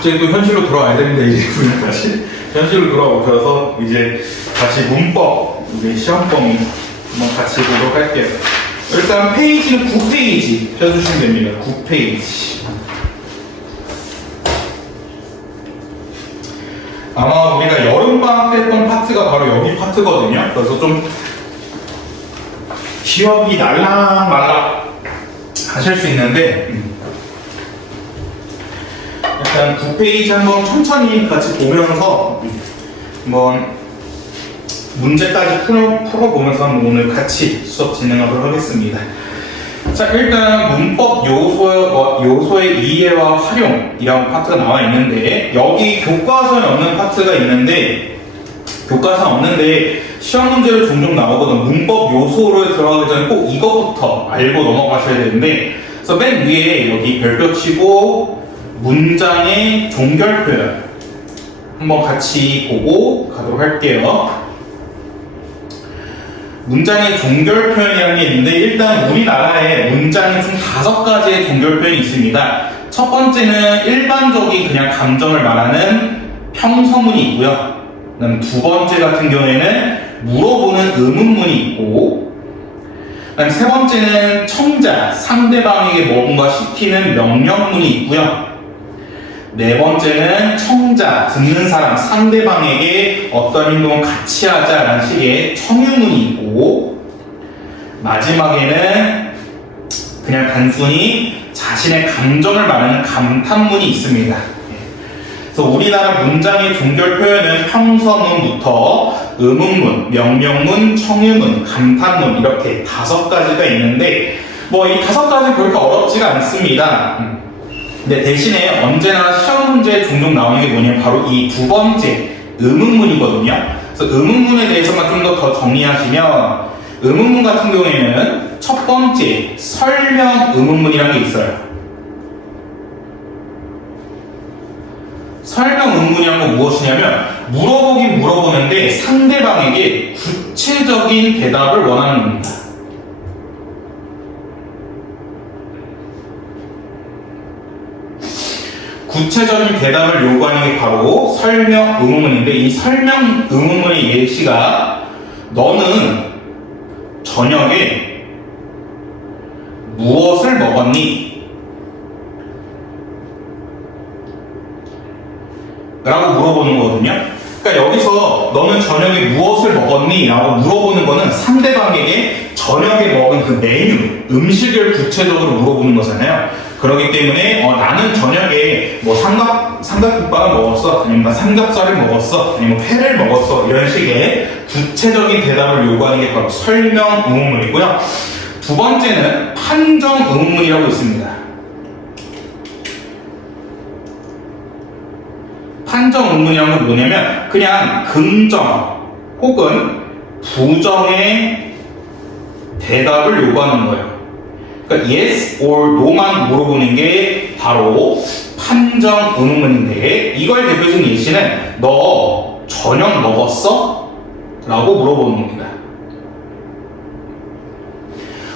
갑자기 또 현실로 돌아와야 되는데 이제 우리는 다시 현실로 돌아오셔서 이제 다시 문법, 우리 시험범위 한번 같이 보도록 할게요. 일단 페이지는 9페이지 펴주시면 됩니다. 9페이지. 아마 우리가 여름방학 때 했던 파트가 바로 여기 파트거든요. 그래서 좀 기억이 날랑말랑 하실 수 있는데 일단 9페이지 한번 천천히 같이 보면서 한번 문제까지 풀어보면서 한번 오늘 같이 수업 진행하도록 하겠습니다. 자, 일단 문법 요소의 이해와 활용이라는 파트가 나와 있는데 여기 교과서에 없는 파트가 있는데 교과서 없는데 시험 문제로 종종 나오거든. 문법 요소로 들어가기 전에 꼭 이거부터 알고 넘어가셔야 되는데 그래서 맨 위에 여기 별표 치고 문장의 종결 표현 한번 같이 보고 가도록 할게요. 문장의 종결 표현이라는 게 있는데 일단 우리나라에 문장이 총 5가지의 종결 표현이 있습니다. 첫 번째는 일반적인 그냥 감정을 말하는 평서문이 있고요. 그다음 두 번째 같은 경우에는 물어보는 의문문이 있고 그다음 세 번째는 청자, 상대방에게 뭔가 시키는 명령문이 있고요. 네 번째는 청자, 듣는 사람, 상대방에게 어떤 행동을 같이 하자라는 식의 청유문이 있고 마지막에는 그냥 단순히 자신의 감정을 말하는 감탄문이 있습니다. 그래서 우리나라 문장의 종결 표현은 평서문부터 의문문, 명령문, 청유문, 감탄문 이렇게 5가지가 있는데 뭐 이 5가지 그렇게 어렵지가 않습니다. 근데 대신에 언제나 시험 문제에 종종 나오는 게 뭐냐면 바로 이 두 번째 의문문이거든요. 그래서 의문문에 대해서만 좀 더 정리하시면 의문문 같은 경우에는 첫 번째 설명 의문문이라는 게 있어요. 설명 의문이란 건 무엇이냐면 물어보긴 물어보는데 상대방에게 구체적인 대답을 원하는 겁니다. 구체적인 대답을 요구하는 게 바로 설명 의문문인데 이 설명 의문문의 예시가 너는 저녁에 무엇을 먹었니? 라고 물어보는 거거든요. 그러니까 여기서 너는 저녁에 무엇을 먹었니? 라고 물어보는 거는 상대방에게 저녁에 먹은 그 메뉴, 음식을 구체적으로 물어보는 거잖아요. 그렇기 때문에 나는 저녁에 뭐 삼각김밥을 먹었어, 아니면 삼겹살을 먹었어, 아니면 회를 먹었어 이런 식의 구체적인 대답을 요구하는 게 바로 설명 의문문이고요. 두 번째는 판정 의문문이라고 있습니다. 판정 의문문이라는 건 뭐냐면 그냥 긍정 혹은 부정의 대답을 요구하는 거예요. 그러니까 yes or no만 물어보는 게 바로 판정 의문문인데 이걸 대표적인 예시는 너 저녁 먹었어? 라고 물어보는 겁니다.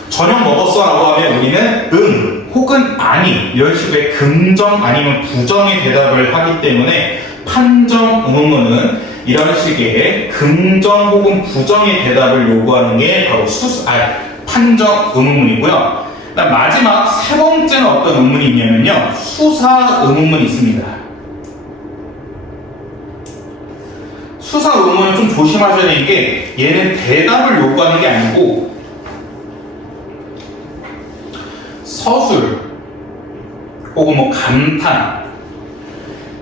저녁 먹었어? 라고 하면 우리는 응 혹은 아니 이런 식의 긍정 아니면 부정의 대답을 하기 때문에 판정 의문문은 이런 식의 긍정 혹은 부정의 대답을 요구하는 게 바로 판정 의문문이고요. 마지막 세 번째는 어떤 의문이 있냐면요. 수사 의문문이 있습니다. 수사 의문은 좀 조심하셔야 되는 게 얘는 대답을 요구하는 게 아니고 서술 혹은 뭐 감탄,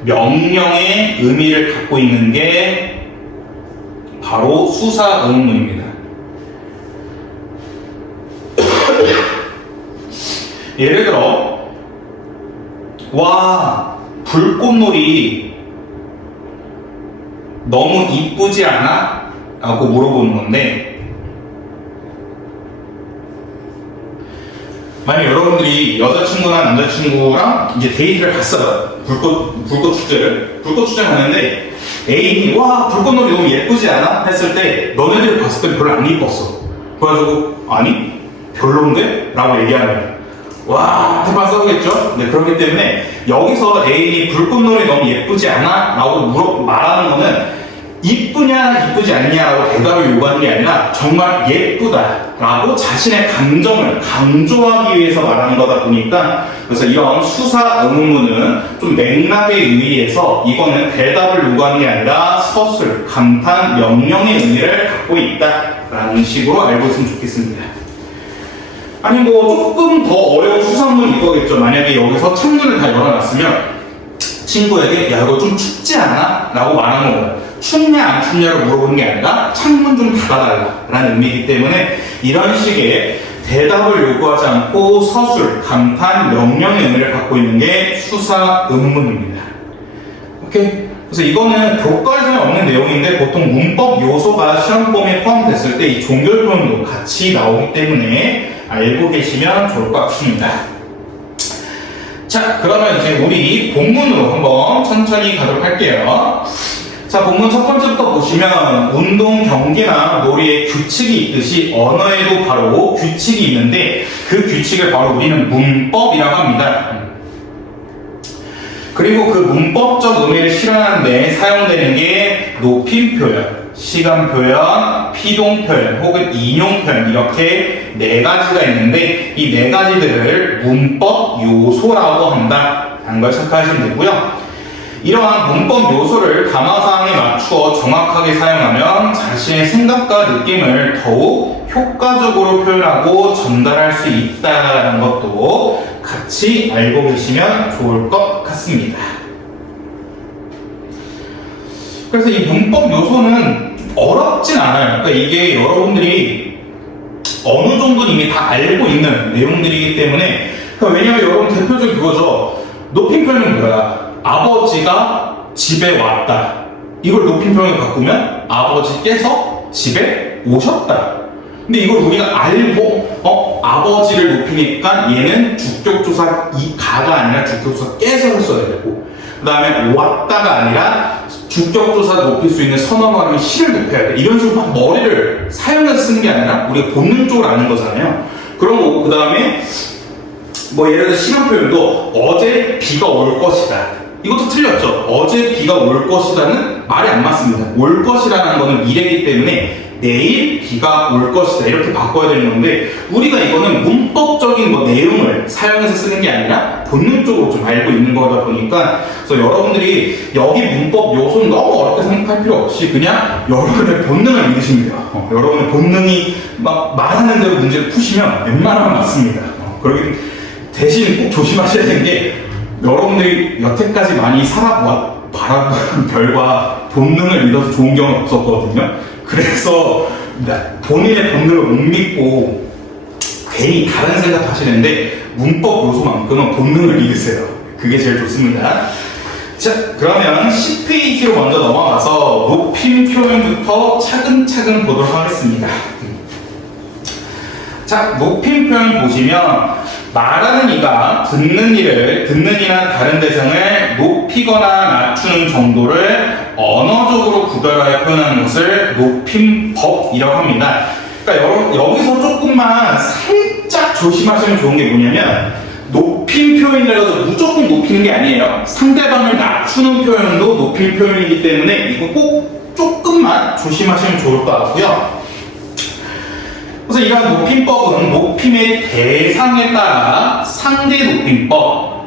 명령의 의미를 갖고 있는 게 바로 수사 의문문입니다. 예를 들어 와 불꽃놀이 너무 이쁘지 않아? 라고 물어보는 건데 만약 여러분들이 여자친구나 남자친구랑 이제 데이트를 갔어요. 불꽃 축제 가는데 애인이 와 불꽃놀이 너무 예쁘지 않아? 했을 때 너네들이 봤을 때 별로 안 이뻤어. 그래가지고 아니 별론데? 라고 얘기하는 거야. 와, 대판 싸우겠죠? 네, 그렇기 때문에 여기서 애인이 불꽃놀이 너무 예쁘지 않아? 라고 말하는 거는 이쁘냐 이쁘지 않냐라고 대답을 요구하는 게 아니라 정말 예쁘다라고 자신의 감정을 강조하기 위해서 말하는 거다 보니까, 그래서 이런 수사 의문문은 좀 맥락에 의해서 이거는 대답을 요구하는 게 아니라 서술, 감탄, 명령의 의미를 갖고 있다라는 식으로 알고 있으면 좋겠습니다. 아니 뭐 조금 더 어려운 수사문은 이거겠죠. 만약에 여기서 창문을 다 열어놨으면 친구에게 야 이거 좀 춥지 않아? 라고 말하는 거예요. 춥냐 안 춥냐를 물어보는 게 아니라 창문 좀 닫아달라 라는 의미이기 때문에 이런 식의 대답을 요구하지 않고 서술, 감탄, 명령의 의미를 갖고 있는 게 수사 의문문입니다. 오케이? 그래서 이거는 교과에서는 없는 내용인데 보통 문법 요소가 시험 범위에 포함됐을 때 이 종결 표현도 같이 나오기 때문에 알고 계시면 좋을 것 같습니다. 자, 그러면 이제 우리 본문으로 한번 천천히 가도록 할게요. 자, 본문 첫 번째부터 보시면 운동, 경기나 놀이에 규칙이 있듯이 언어에도 바로 규칙이 있는데 그 규칙을 바로 우리는 문법이라고 합니다. 그리고 그 문법적 의미를 실현하는 데 사용되는 게 높임 표현, 시간 표현, 피동 표현, 혹은 인용 표현 이렇게 네 가지가 있는데 이 네 가지들을 문법 요소라고 한다라는 걸 생각하시면 되고요. 이러한 문법 요소를 감화사항에 맞추어 정확하게 사용하면 자신의 생각과 느낌을 더욱 효과적으로 표현하고 전달할 수 있다는 것도 같이 알고 계시면 좋을 것 같습니다. 그래서 이 문법 요소는 어렵진 않아요. 그러니까 이게 여러분들이 어느 정도는 이미 다 알고 있는 내용들이기 때문에, 그러니까 왜냐면 여러분 대표적인 그거죠. 높임 표현은 뭐야? 아버지가 집에 왔다. 이걸 높임 표현을 바꾸면 아버지께서 집에 오셨다. 근데 이걸 우리가 알고 아버지를 높이니까 얘는 주격조사 이 가가 아니라 주격조사 깨서를 써야 되고, 그 다음에 왔다가 아니라 주격조사 높일 수 있는 선어가 아니면 시를 높여야 돼. 이런 식으로 막 머리를 사용해서 쓰는 게 아니라 우리가 본능적으로 아는 거잖아요. 그런 거고, 그 다음에 뭐 예를 들어 시간 표현도 어제 비가 올 것이다. 이것도 틀렸죠. 어제 비가 올 것이다는 말이 안 맞습니다. 올 것이라는 거는 미래이기 때문에 내일 비가 올 것이다 이렇게 바꿔야 되는 건데, 우리가 이거는 문법적인 뭐 내용을 사용해서 쓰는 게 아니라 본능적으로 좀 알고 있는 거다 보니까, 그래서 여러분들이 여기 문법 요소는 너무 어렵게 생각할 필요 없이 그냥 여러분의 본능을 믿으시면 돼요. 여러분의 본능이 막 말하는 대로 문제를 푸시면 웬만하면 맞습니다. 그러기 대신 꼭 조심하셔야 되는 게, 여러분들이 여태까지 많이 바라본 결과 본능을 믿어서 좋은 경우는 없었거든요. 그래서 본인의 본능을 못 믿고 괜히 다른 생각 하시는데 문법 요소만큼은 본능을 믿으세요. 그게 제일 좋습니다. 자, 그러면 10페이지로 먼저 넘어가서 높임 표현부터 차근차근 보도록 하겠습니다. 자, 높임 표현 보시면 말하는 이가 듣는 이나 다른 대상을 높이거나 낮추는 정도를 언어적으로 구별하여 표현하는 것을 높임법이라고 합니다. 그러니까 여기서 조금만 살짝 조심하시면 좋은 게 뭐냐면, 높임 표현이라고 해서 무조건 높이는 게 아니에요. 상대방을 낮추는 표현도 높임 표현이기 때문에 이거 꼭 조금만 조심하시면 좋을 것 같고요. 그래서 이러한 높임법은 높임의 대상에 따라 상대 높임법,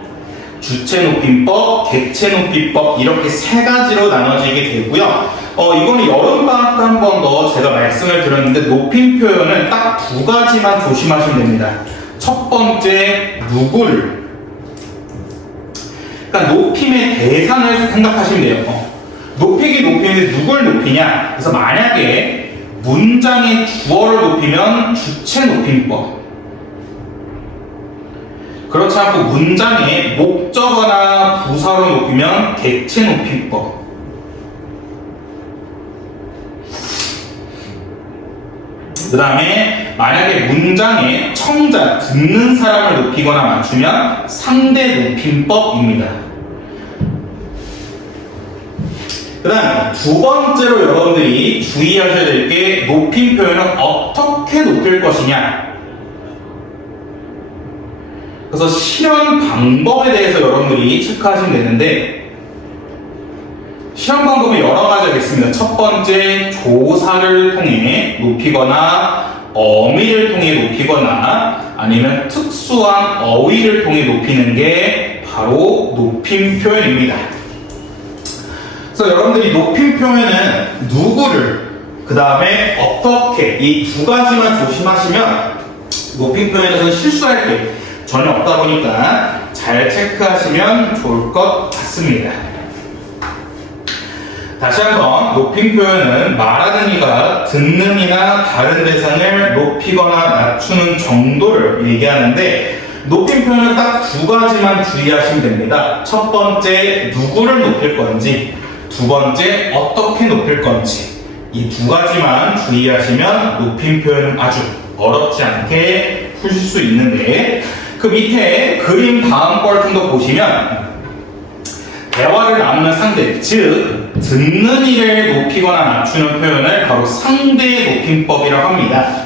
주체 높임법, 객체 높임법 이렇게 세 가지로 나눠지게 되고요. 이거는 여름방학 때 한 번 더 제가 말씀을 드렸는데, 높임 표현은 딱 두 가지만 조심하시면 됩니다. 첫 번째, 누구를. 그러니까 높임의 대상을 생각하시면 돼요. 높이기 높이는데 누굴 높이냐. 그래서 만약에 문장의 주어를 높이면 주체 높임법, 그렇지 않고 문장의 목적어나 부사를 높이면 객체 높임법, 그 다음에 만약에 문장의 청자, 듣는 사람을 높이거나 맞추면 상대 높임법입니다. 그 다음 두 번째로 여러분들이 주의하셔야 될 게, 높임 표현은 어떻게 높일 것이냐. 그래서 실현 방법에 대해서 여러분들이 체크하시면 되는데, 실현 방법이 여러 가지가 있습니다. 첫 번째, 조사를 통해 높이거나 어미를 통해 높이거나 아니면 특수한 어휘를 통해 높이는 게 바로 높임 표현입니다. 그래서 여러분들이 높임 표현은 누구를, 그 다음에 어떻게, 이 두 가지만 조심하시면 높임 표현에서는 실수할 게 전혀 없다 보니까 잘 체크하시면 좋을 것 같습니다. 다시 한번 높임 표현은 말하는 이가 듣는 이나 다른 대상을 높이거나 낮추는 정도를 얘기하는데, 높임 표현은 딱 두 가지만 주의하시면 됩니다. 첫 번째, 누구를 높일 건지, 두 번째, 어떻게 높일 건지, 이 두 가지만 주의하시면 높임 표현은 아주 어렵지 않게 푸실 수 있는데, 그 밑에 그림 다음 걸 좀 더 보시면 대화를 나누는 상대, 즉 듣는 이를 높이거나 낮추는 표현을 바로 상대 높임법이라고 합니다.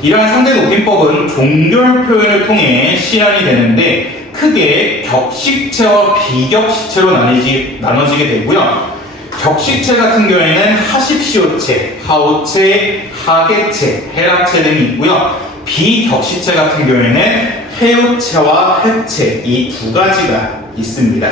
이러한 상대 높임법은 종결 표현을 통해 실현이 되는데, 크게 격식체와 비격식체로 나눠지게 되고요. 격식체 같은 경우에는 하십시오체, 하오체, 하계체, 해라체 등이 있고요. 비격식체 같은 경우에는 해오체와 해체, 이 두 가지가 있습니다.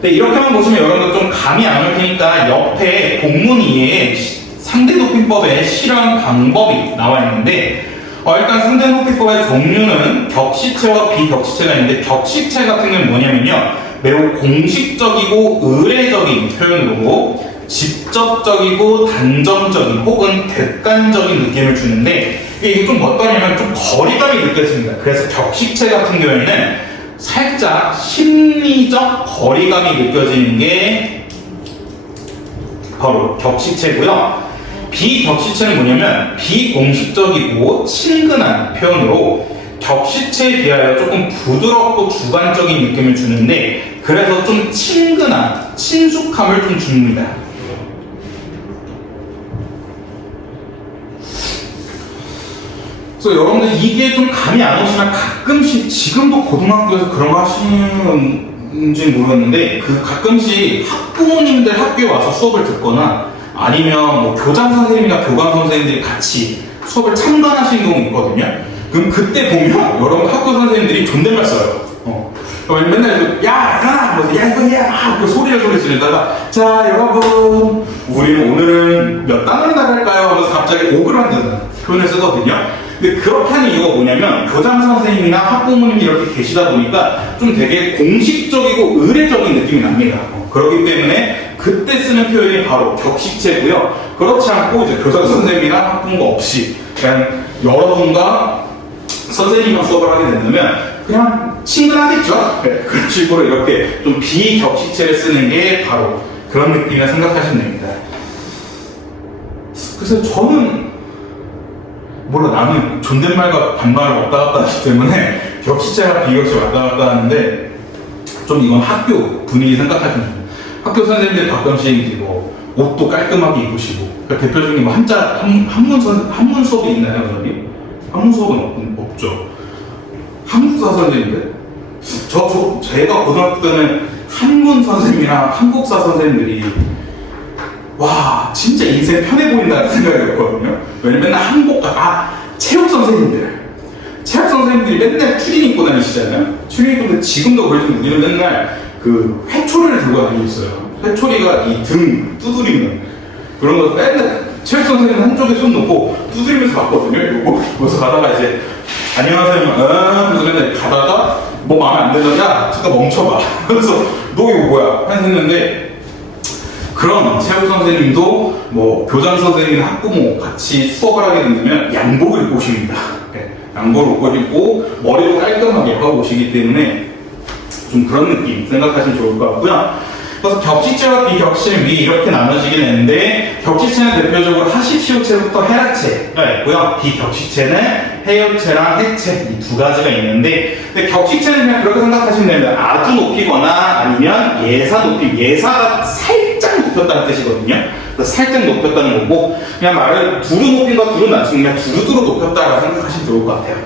네, 이렇게만 보시면 여러분들 좀 감이 안 올 테니까 옆에 본문 이에 상대 높임법의 실현 방법이 나와 있는데, 일단 상대 높임법의 종류는 격식체와 비격식체가 있는데, 격식체 같은 경우는 뭐냐면요, 매우 공식적이고 의례적인 표현으로 직접적이고 단정적인 혹은 객관적인 느낌을 주는데, 이게 좀 어떠냐면 좀 거리감이 느껴집니다. 그래서 격식체 같은 경우에는 살짝 심리적 거리감이 느껴지는 게 바로 격식체고요. 비격식체는 뭐냐면 비공식적이고 친근한 표현으로 격식체에 비하여 조금 부드럽고 주관적인 느낌을 주는데, 그래서 좀 친근한, 친숙함을 좀 줍니다. 그래서 여러분들 이게 좀 감이 안 오시면 가끔씩, 지금도 고등학교에서 그런 거 하시는지 모르겠는데, 그 가끔씩 학부모님들 학교에 와서 수업을 듣거나 아니면 뭐 교장 선생님이나 교감 선생님들이 같이 수업을 참관하시는 경우 있거든요. 그럼 그때 보면 여러분 학교 선생님들이 존댓말 써요. 맨날 야, 이거 소리를 지르다가, 자, 여러분, 우리는 오늘은 몇 단어를 나갈까요? 하면서 갑자기 옥을 만드는 표현을 쓰거든요. 근데 그렇게 하는 이유가 뭐냐면, 교장 선생님이나 학부모님이 이렇게 계시다 보니까 좀 되게 공식적이고 의례적인 느낌이 납니다. 그렇기 때문에 그때 쓰는 표현이 바로 격식체고요. 그렇지 않고 이제 교장 선생님이나 학부모 없이 그냥 여러분과 선생님만 수업을 하게 된다면 그냥 친근하겠죠? 네, 그런 식으로 이렇게 좀 비격식체를 쓰는 게 바로 그런 느낌이라 생각하시면 됩니다. 그래서 저는 몰라, 나는 존댓말과 반말을 왔다 갔다 하기 때문에 격식체와 비격식체 왔다 갔다 하는데, 좀 이건 학교 분위기 생각하시면 됩니다. 학교 선생님들이 가끔씩 이제 뭐 옷도 깔끔하게 입으시고, 그러니까 대표적인 뭐 한문 수업이 있나요, 선생님? 한문 수업은 없죠. 한국사 선생님들? 제가 고등학교 때는 한문 선생님이랑 한국사 선생님들이 와, 진짜 인생 편해 보인다는 생각이었거든요. 왜냐면 맨날 체육 선생님들이 맨날 추리닝 입고 다니시잖아요. 추리닝 입고, 지금도 그래도 우리는 맨날 그 회초리를 들고 다니고 있어요. 회초리가 이 등 두드리는 그런 거, 맨날 체육 선생님 한쪽에 손 놓고 두드리면서 봤거든요. 이러고 그래서 가다가 이제 안녕하세요, 그래서 맨날 가다가 뭐 마음에 안 들면, 야, 잠깐 멈춰봐. 그래서 너 이거 뭐야? 했는데, 그런 체육 선생님도 뭐 교장 선생님이나 학부모 같이 수업을 하게 된다면 양복을 입고 오십니다. 네, 양복을 입고 머리도 깔끔하게 하고 오시기 때문에 좀 그런 느낌 생각하시면 좋을 것 같고요. 그래서 격식체와 비격식체는 위에 이렇게 나눠지게 되는데, 격식체는 대표적으로 하십시오체부터 해라체가 있고요. 비격식체는 해요체랑 해체, 이 두 가지가 있는데, 근데 격식체는 그냥 그렇게 생각하시면 됩니다. 아주 높이거나 아니면 예사 높임, 예사가 살짝 높였다는 뜻이거든요. 그래서 살짝 높였다는 거고, 그냥 말을 두루 높임과 두루 낮춤, 그냥 두루두루 높였다라고 생각하시면 좋을 것 같아요.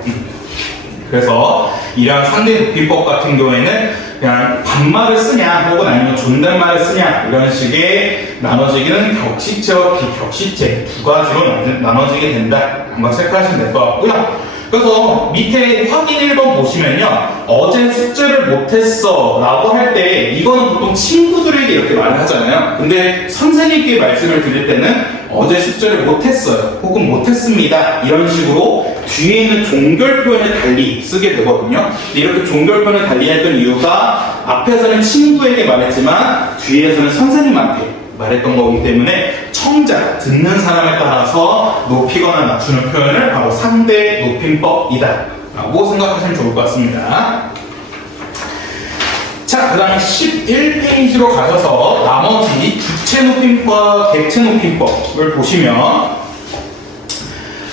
그래서 이러한 상대 높임법 같은 경우에는 그냥 반말을 쓰냐 혹은 아니면 존댓말을 쓰냐 이런 식의 나눠지기는 격식체와 비격식체 두 가지로 나눠지게 된다라는 걸 체크하시면 될 것 같고요. 그래서 밑에 확인 1번 보시면요, 어제 숙제를 못했어 라고 할 때 이거는 보통 친구들에게 이렇게 말을 하잖아요. 근데 선생님께 말씀을 드릴 때는 어제 숙제를 못했어요 혹은 못했습니다 이런 식으로 뒤에 있는 종결 표현을 달리 쓰게 되거든요. 이렇게 종결 표현을 달리 했던 이유가 앞에서는 친구에게 말했지만 뒤에서는 선생님한테 말했던 거기 때문에 청자, 듣는 사람에 따라서 높이거나 낮추는 표현을 바로 상대 높임법이다 라고 생각하시면 좋을 것 같습니다. 자, 그 다음에 11페이지로 가셔서 나머지 주체 높임법과 객체 높임법을 보시면,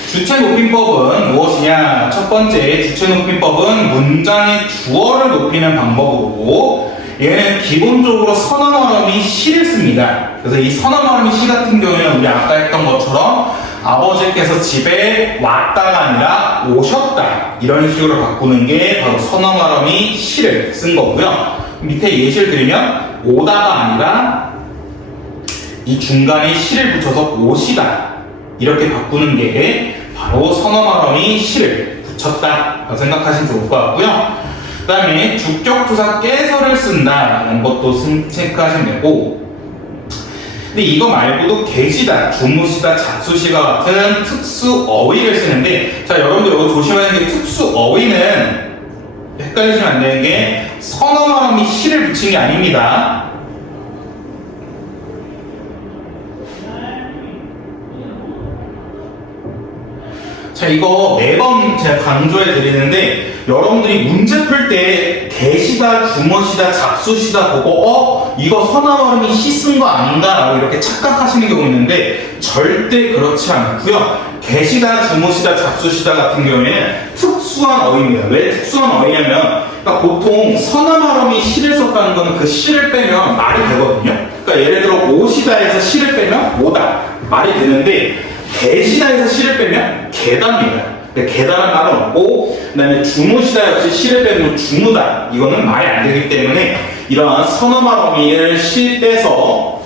주체 높임법은 무엇이냐? 첫 번째 주체 높임법은 문장의 주어를 높이는 방법으로, 얘는 기본적으로 선언어음이 시를 씁니다. 그래서 이 선언어음이 시 같은 경우에는 우리 아까 했던 것처럼 아버지께서 집에 왔다가 아니라 오셨다 이런 식으로 바꾸는 게 바로 선언어음이 시를 쓴 거고요. 밑에 예시를 드리면 오다가 아니라 이 중간에 시를 붙여서 오시다 이렇게 바꾸는 게 바로 선언어음이 시를 붙였다 생각하시면 좋을 것 같고요. 그 다음에 주격투사 깨서를 쓴다라는 것도 체크하시면 되고, 근데 이거 말고도 계시다, 주무시다, 잡수시가 같은 특수 어휘를 쓰는데, 자, 여러분들 이거 조심해야 되는 게 특수 어휘는 헷갈리시면 안 되는 게 선언어음이 시를 붙인 게 아닙니다. 자, 이거 매번 제가 강조해 드리는데 여러분들이 문제 풀 때 계시다, 주무시다, 잡수시다 보고 이거 선언어음이 시 쓴 거 아닌가 라고 이렇게 착각하시는 경우 있는데 절대 그렇지 않고요. 계시다, 주무시다, 잡수시다 같은 경우에는 특수한 어휘입니다. 왜 특수한 어휘냐면 그러니까 보통 선언어음이 시를 썼다는 거는 그 시를 빼면 말이 되거든요. 그러니까 예를 들어 오시다에서 시를 빼면 오다 말이 되는데 계시다에서 시를 빼면 계답니다. 계다란 말은 없고, 그 다음에 주무시다 역시 시를 빼면 주무다 이거는 말이 안 되기 때문에 이러한 선어말 어미를 시 빼서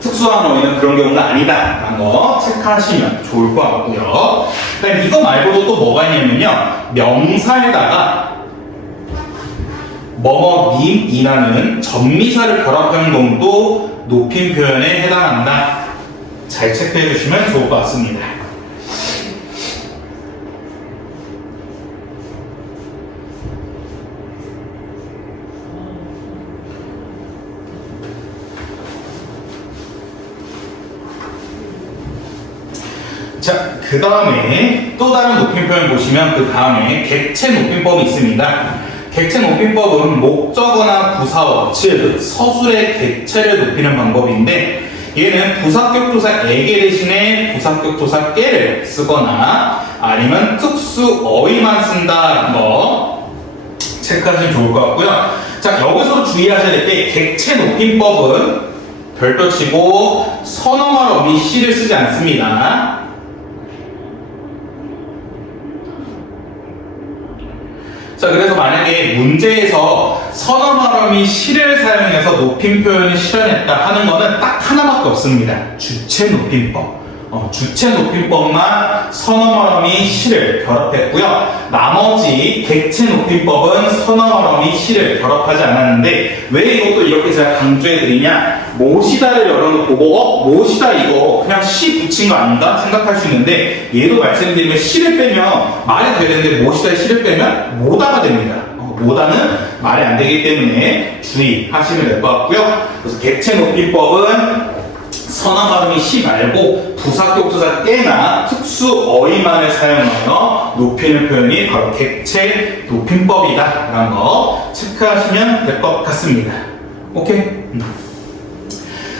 특수한 어미는 그런 경우가 아니다 라는 거 체크하시면 좋을 것 같고요. 그 다음에 이거 말고도 또 뭐가 있냐면요, 명사에다가 뭐뭐님이라는 전미사를 결합하는 경우도 높임 표현에 해당한다. 잘 체크해 주시면 좋을 것 같습니다. 자, 그 다음에 또 다른 높임 표현 보시면 그 다음에 객체 높임법이 있습니다. 객체 높임법은 목적어나 부사어, 즉 서술의 객체를 높이는 방법인데, 얘는 부사격투사에게 대신에 부사격투사께를 쓰거나 아니면 특수 어휘만 쓴다는 거 체크하시면 좋을 것 같고요. 자, 여기서 주의하셔야 될 때 객체 높임법은 별도 치고 선어말 어미 시를 쓰지 않습니다. 자, 그래서 만약에 문제에서 선어말음이 시를 사용해서 높임 표현을 실현했다 하는 거는 딱 하나밖에 없습니다. 주체 높임법. 주체 높임법만 선어말음이 시를 결합했고요. 나머지 객체 높임법은 선어말음이 시를 결합하지 않았는데, 왜 이것도 이렇게 제가 강조해 드리냐, 모시다를 열어놓고 모시다 이거 그냥 시 붙인 거 아닌가 생각할 수 있는데, 얘도 말씀드리면 시를 빼면 말이 되는데 모시다에 시를 빼면 모다가 됩니다. 모다는 말이 안 되기 때문에 주의하시면 될 것 같고요. 그래서 객체 높임법은 선어 발음이 시 말고 부사격투사 때나 특수 어휘만을 사용하여 높이는 표현이 바로 객체 높임법이다 라는 거 체크하시면 될 것 같습니다. 오케이?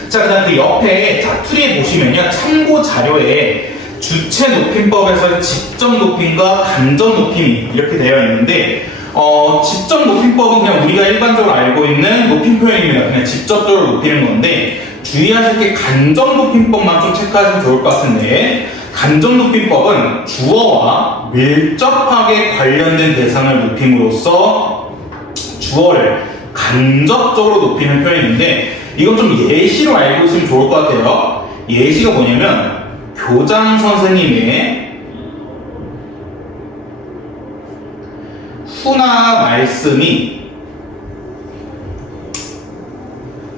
자, 그 다음 그 옆에 자투리에 보시면요, 참고 자료에 주체 높임법에서 직접 높임과 간접 높임이 이렇게 되어 있는데, 직접 높임법은 그냥 우리가 일반적으로 알고 있는 높임 표현입니다. 그냥 직접적으로 높이는 건데, 주의하실 게 간접 높임법만 좀 체크하시면 좋을 것 같은데, 간접높임법은 주어와 밀접하게 관련된 대상을 높임으로써 주어를 간접적으로 높이는 표현인데, 이건 좀 예시로 알고 있으면 좋을 것 같아요. 예시가 뭐냐면 교장 선생님의 훈화 말씀이,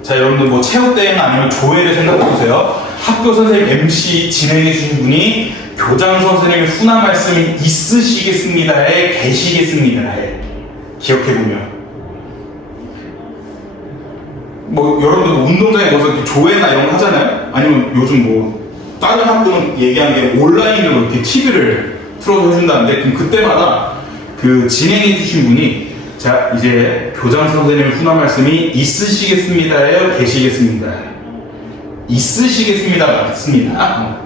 자 여러분들 뭐 체육대회나 아니면 조회를 생각해보세요. 학교 선생님 MC 진행해 주신 분이 교장 선생님의 훈화 말씀이 있으시겠습니다에 계시겠습니다에, 기억해보면 뭐 여러분들 운동장에 가서 조회나 이런 거 하잖아요. 아니면 요즘 뭐 다른 학교는 얘기한 게 온라인으로 이렇게 TV를 틀어서 해준다는데, 그럼 그때마다 그 진행해 주신 분이 자 이제 교장 선생님의 훈화 말씀이 있으시겠습니다예요, 계시겠습니다. 있으시겠습니다 맞습니다.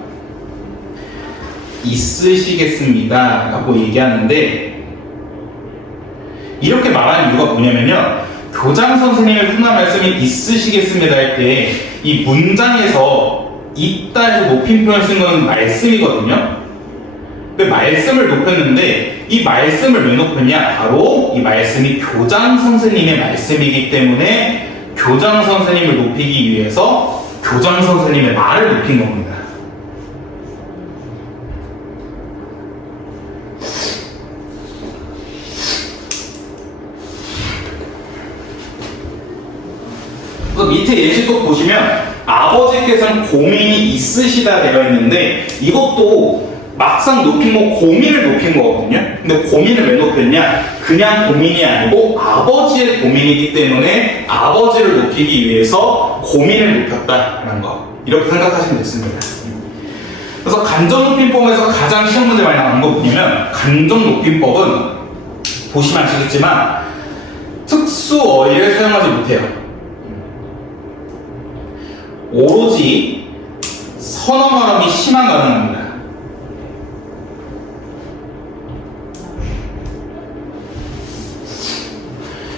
있으시겠습니다 라고 얘기하는데, 이렇게 말하는 이유가 뭐냐면요, 교장 선생님의 훈화 말씀이 있으시겠습니다 할 때 이 문장에서 있다 해서 높임 표현 쓴 건 말씀이거든요. 근데 말씀을 높였는데 이 말씀을 왜 높였냐? 바로 이 말씀이 교장 선생님의 말씀이기 때문에 교장 선생님을 높이기 위해서 교장 선생님의 말을 높인 겁니다. 밑에 예시도 보시면 아버지께서는 고민이 있으시다 되어 있는데, 이것도 막상 높인 거 고민을 높인 거거든요. 근데 고민을 왜 높였냐? 그냥 고민이 아니고 아버지의 고민이기 때문에 아버지를 높이기 위해서 고민을 높였다라는 거, 이렇게 생각하시면 됐습니다. 그래서 간접높임법에서 가장 시험 문제 많이 나오는 거 뭐냐면, 간접높임법은 보시면 아시겠지만 특수어휘를 사용하지 못해요. 오로지 선어 발음이 심한 가능합니다.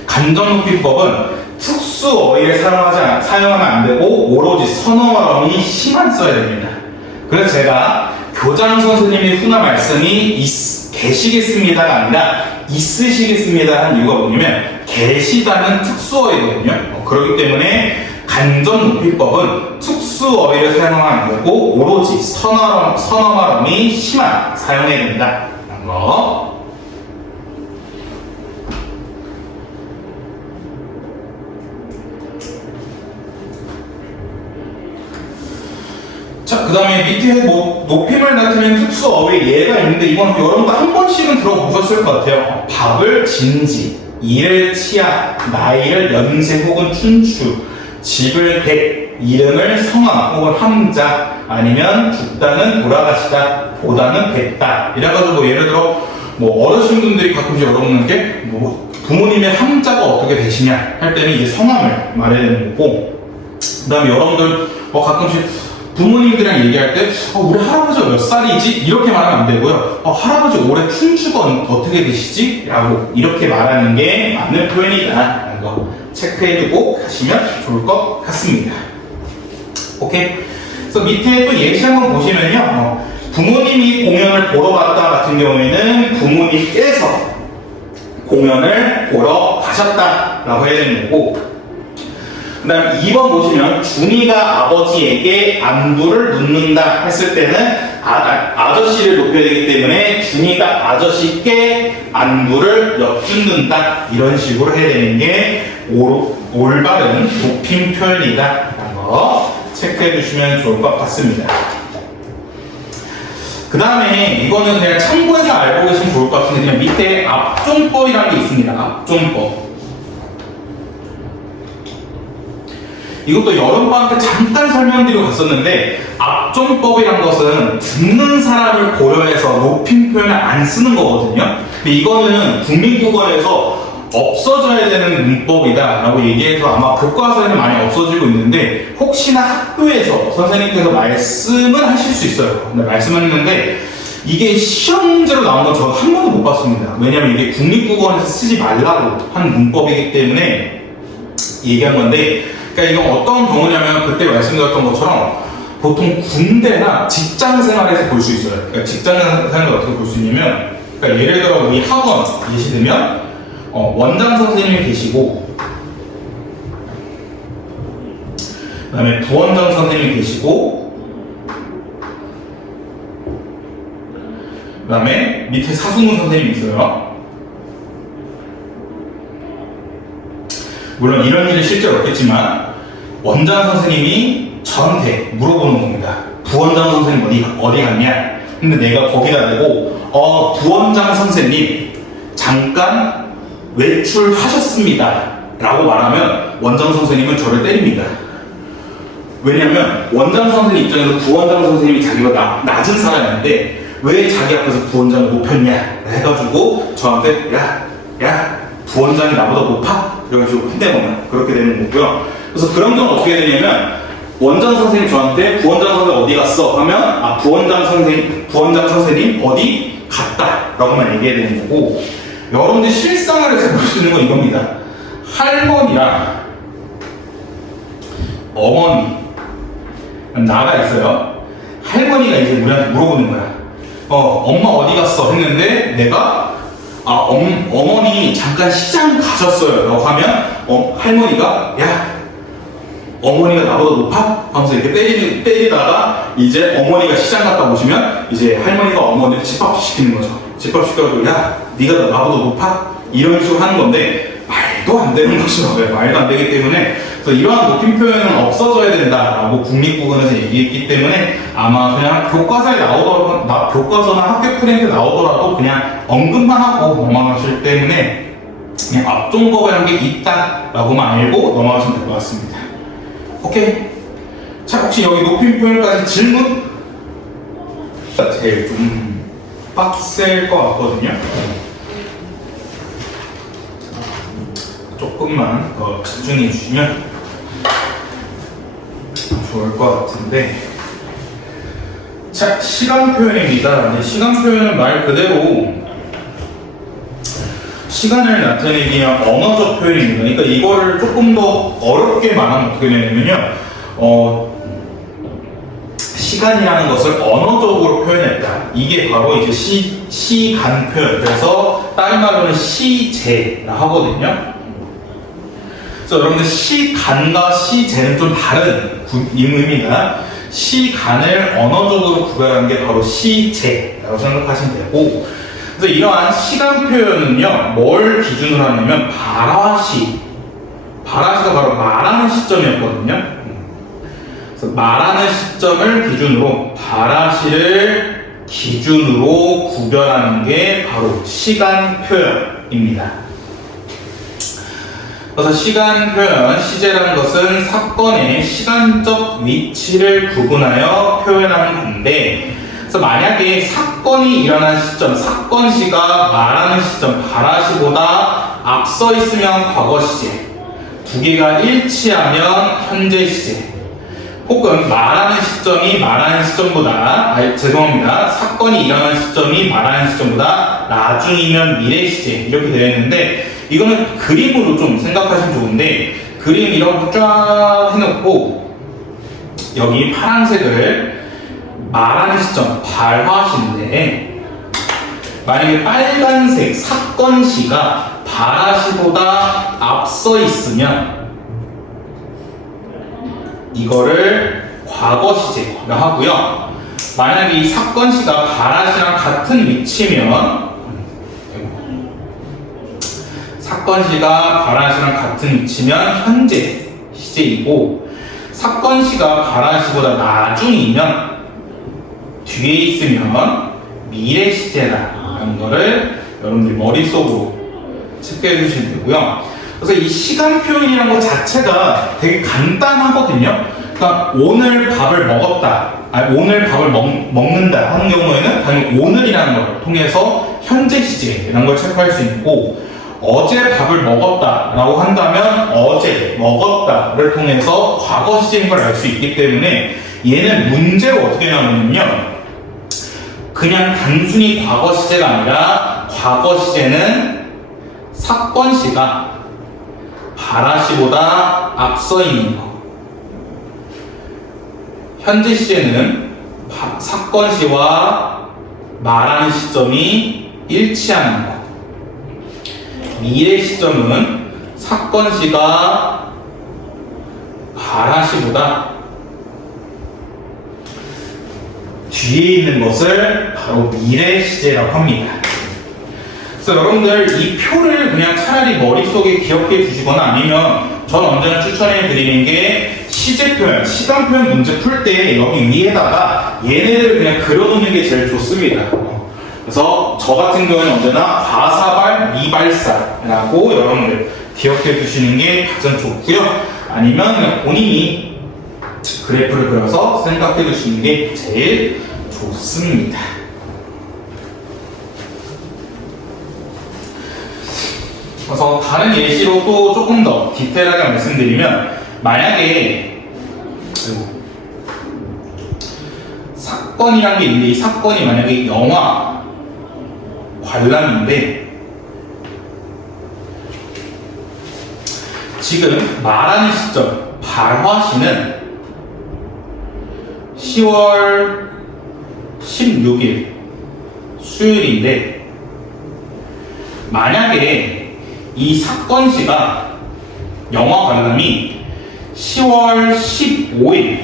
간접높임법은 특수어휘를 사용하면 안 되고 오로지 선어 발음이 심한 써야 됩니다. 그래서 제가 교장 선생님의 훈화 말씀이 계시겠습니다가 아니라 있으시겠습니다 한 이유가 뭐냐면, 계시다는 특수어휘거든요. 그렇기 때문에 간접높임법은 특수어휘를 사용하면 안 되고 오로지 선어 발음이 심한 사용해야 된다 라는 거. 자, 그 다음에 밑에 뭐 높임을 나타내는 특수어휘 예가 있는데, 이건 여러분도 한 번씩은 들어보셨을 것 같아요. 밥을 진지, 일을 치아, 나이를 연세 혹은 춘추, 집을 백, 이름을 성함 혹은 함자, 아니면 죽다는 돌아가시다, 보다는 뵙다. 이래가지고 뭐 예를 들어 뭐 어르신분들이 가끔씩 여러분은 게 뭐 부모님의 함자가 어떻게 되시냐 할 때는 이제 성함을 말해야 되는 거고, 그 다음에 여러분들 가끔씩 부모님들이랑 얘기할 때 우리 할아버지가 몇 살이지? 이렇게 말하면 안 되고요. 할아버지 올해 춘추가 어떻게 되시지? 라고 이렇게 말하는 게 맞는 표현이다 라는 거 체크해두고 가시면 좋을 것 같습니다. 오케이? 그래서 밑에 또 예시 한번 보시면요, 부모님이 공연을 보러 갔다 같은 경우에는 부모님께서 공연을 보러 가셨다 라고 해야 되는 거고, 그 다음 2번 보시면 준이가 아버지에게 안부를 묻는다 했을 때는 아저씨를 높여야 되기 때문에 준이가 아저씨께 안부를 여쭙는다, 이런 식으로 해야 되는 게 올바른 높임 표현이다 라는 거 체크해 주시면 좋을 것 같습니다. 그 다음에 이거는 그냥 참고해서 알고 계시면 좋을 것 같은데, 그냥 밑에 압종법이라는 게 있습니다. 압종법. 이것도 여름방학 때 잠깐 설명드리고 갔었는데, 압종법이란 것은 듣는 사람을 고려해서 높임 표현을 안 쓰는 거거든요. 근데 이거는 국민국어에서 없어져야 되는 문법이다 라고 얘기해서 아마 교과서에는 많이 없어지고 있는데, 혹시나 학교에서 선생님께서 말씀을 하실 수 있어요. 근데 말씀을 했는데 이게 시험 문제로 나온 건 저는 한 번도 못 봤습니다. 왜냐면 이게 국립국어원에서 쓰지 말라고 한 문법이기 때문에 얘기한 건데, 그러니까 이건 어떤 경우냐면 그때 말씀드렸던 것처럼 보통 군대나 직장 생활에서 볼 수 있어요. 그러니까 직장 생활을 어떻게 볼 수 있냐면, 그러니까 예를 들어 우리 학원 예시들면 원장 선생님이 계시고, 그 다음에 부원장 선생님이 계시고, 그 다음에 밑에 사수문 선생님이 있어요. 물론 이런 일이 실제로 없겠지만 원장 선생님이 저한테 물어보는 겁니다. 부원장 선생님 어디 갔냐? 근데 내가 거기다 대고 부원장 선생님 잠깐 외출하셨습니다 라고 말하면 원장 선생님은 저를 때립니다. 왜냐면 원장 선생님 입장에서 부원장 선생님이 자기가 낮은 사람인데 왜 자기 앞에서 부원장을 높였냐 해가지고 저한테 야 부원장이 나보다 높아? 그래가지고 혼내거나 그렇게 되는 거고요. 그래서 그런 경우는 어떻게 되냐면 원장 선생님 저한테 부원장 선생님 어디 갔어? 하면 부원장 선생님 어디 갔다 라고만 얘기해야 되는 거고, 여러분들 실생활에서 볼 수 있는 건 이겁니다. 할머니랑 어머니 나가 있어요. 할머니가 이제 우리한테 물어보는 거야. 엄마 어디 갔어? 했는데 내가 어머니 잠깐 시장 가셨어요 라고 하면 할머니가 야 어머니가 나보다 높아? 하면서 이렇게 때리다가 이제 어머니가 시장 갔다 오시면 이제 할머니가 어머니를 집합시키는 거죠. 집합시켜가지고 야 네가 나보다 높아? 이런 식으로 하는 건데 말도 안 되는 거죠. 말도 안 되기 때문에 그래서 이러한 높임 표현은 없어져야 된다라고 국립국어에서 얘기했기 때문에 아마 그냥 교과서나 학교 프린트에 나오더라도 그냥 언급만 하고 넘어가실 때문에 그냥 앞종법이라는 게 있다라고만 알고 넘어가시면 될 것 같습니다. 오케이. 자, 혹시 여기 높임 표현까지 질문? 제일 좀 빡셀 것 같거든요. 조금만 더 집중해 주시면 좋을 것 같은데, 자, 시간 표현입니다. 시간 표현은 말 그대로 시간을 나타내기 위한 언어적 표현입니다. 그러니까 이거를 조금 더 어렵게 말하면 어떻게 되냐면요, 시간이라는 것을 언어적으로 표현했다. 이게 바로 이제 시간 표현. 그래서 다른 말로는 시제라 하거든요. 그래서 여러분들 시간과 시제는 좀 다른 의미입니다. 시간을 언어적으로 구별하는 게 바로 시제라고 생각하시면 되고, 그래서 이러한 시간 표현은요, 뭘 기준으로 하냐면 바라시가 바로 말하는 시점이었거든요. 그래서 말하는 시점을 기준으로 바라시를 기준으로 구별하는 게 바로 시간 표현입니다. 그래서 시간 표현, 시제라는 것은 사건의 시간적 위치를 구분하여 표현하는 건데, 그래서 만약에 사건이 일어난 시점, 사건시가 말하는 시점, 바라시보다 앞서 있으면 과거 시제, 두 개가 일치하면 현재 시제, 혹은 말하는 시점이 말하는 시점보다, 사건이 일어난 시점이 말하는 시점보다 나중이면 미래 시제, 이렇게 되어 있는데, 이거는 그림으로 좀 생각하시면 좋은데, 그림 이렇게 쫙 해놓고 여기 파란색을 말하는 시점 발화시인데, 만약에 빨간색 사건시가 바라시보다 앞서 있으면 이거를 과거시제라 하고요. 만약에 이 사건시가 바라시랑 같은 위치면, 사건시가 바라시랑 같은 위치면 현재 시제이고, 사건시가 바라시보다 나중이면 뒤에 있으면 미래 시제라는 거를 여러분들이 머릿속으로 체크해 주시면 되고요. 그래서 이 시간 표현이라는 것 자체가 되게 간단하거든요. 그러니까 오늘 밥을 먹었다, 오늘 밥을 먹는다 하는 경우에는 당연히 오늘이라는 걸 통해서 현재 시제라는 걸 체크할 수 있고, 어제 밥을 먹었다 라고 한다면 어제 먹었다를 통해서 과거 시제인 걸 알 수 있기 때문에 얘는 문제가 어떻게 나오냐면요, 그냥 단순히 과거 시제가 아니라 과거 시제는 사건시가 바라시보다 앞서 있는 거, 현재 시제는 사건 시와 말하는 시점이 일치하는 것. 미래 시점은 사건 시가 발화 시보다 뒤에 있는 것을 바로 미래 시제라고 합니다. 그래서 여러분들 이 표를 그냥 차라리 머릿속에 기억해 두시거나 아니면 전 언제나 추천해 드리는 게 시제 표현, 시간 표현 문제 풀 때 여기 위에다가 얘네들을 그냥 그려놓는 게 제일 좋습니다. 그래서 저 같은 경우는 언제나 과사발, 미발사라고 여러분들 기억해 두시는 게 가장 좋고요. 아니면 그냥 본인이 그래프를 그려서 생각해 두시는 게 제일 좋습니다. 그래서 다른 예시로 또 조금 더 디테일하게 말씀드리면, 만약에 사건이란 게 있는데 이 사건이 만약에 영화 관람인데 지금 말하는 시점 발화시는 10월 16일 수요일인데, 만약에 이 사건시가 영화 관람이 10월 15일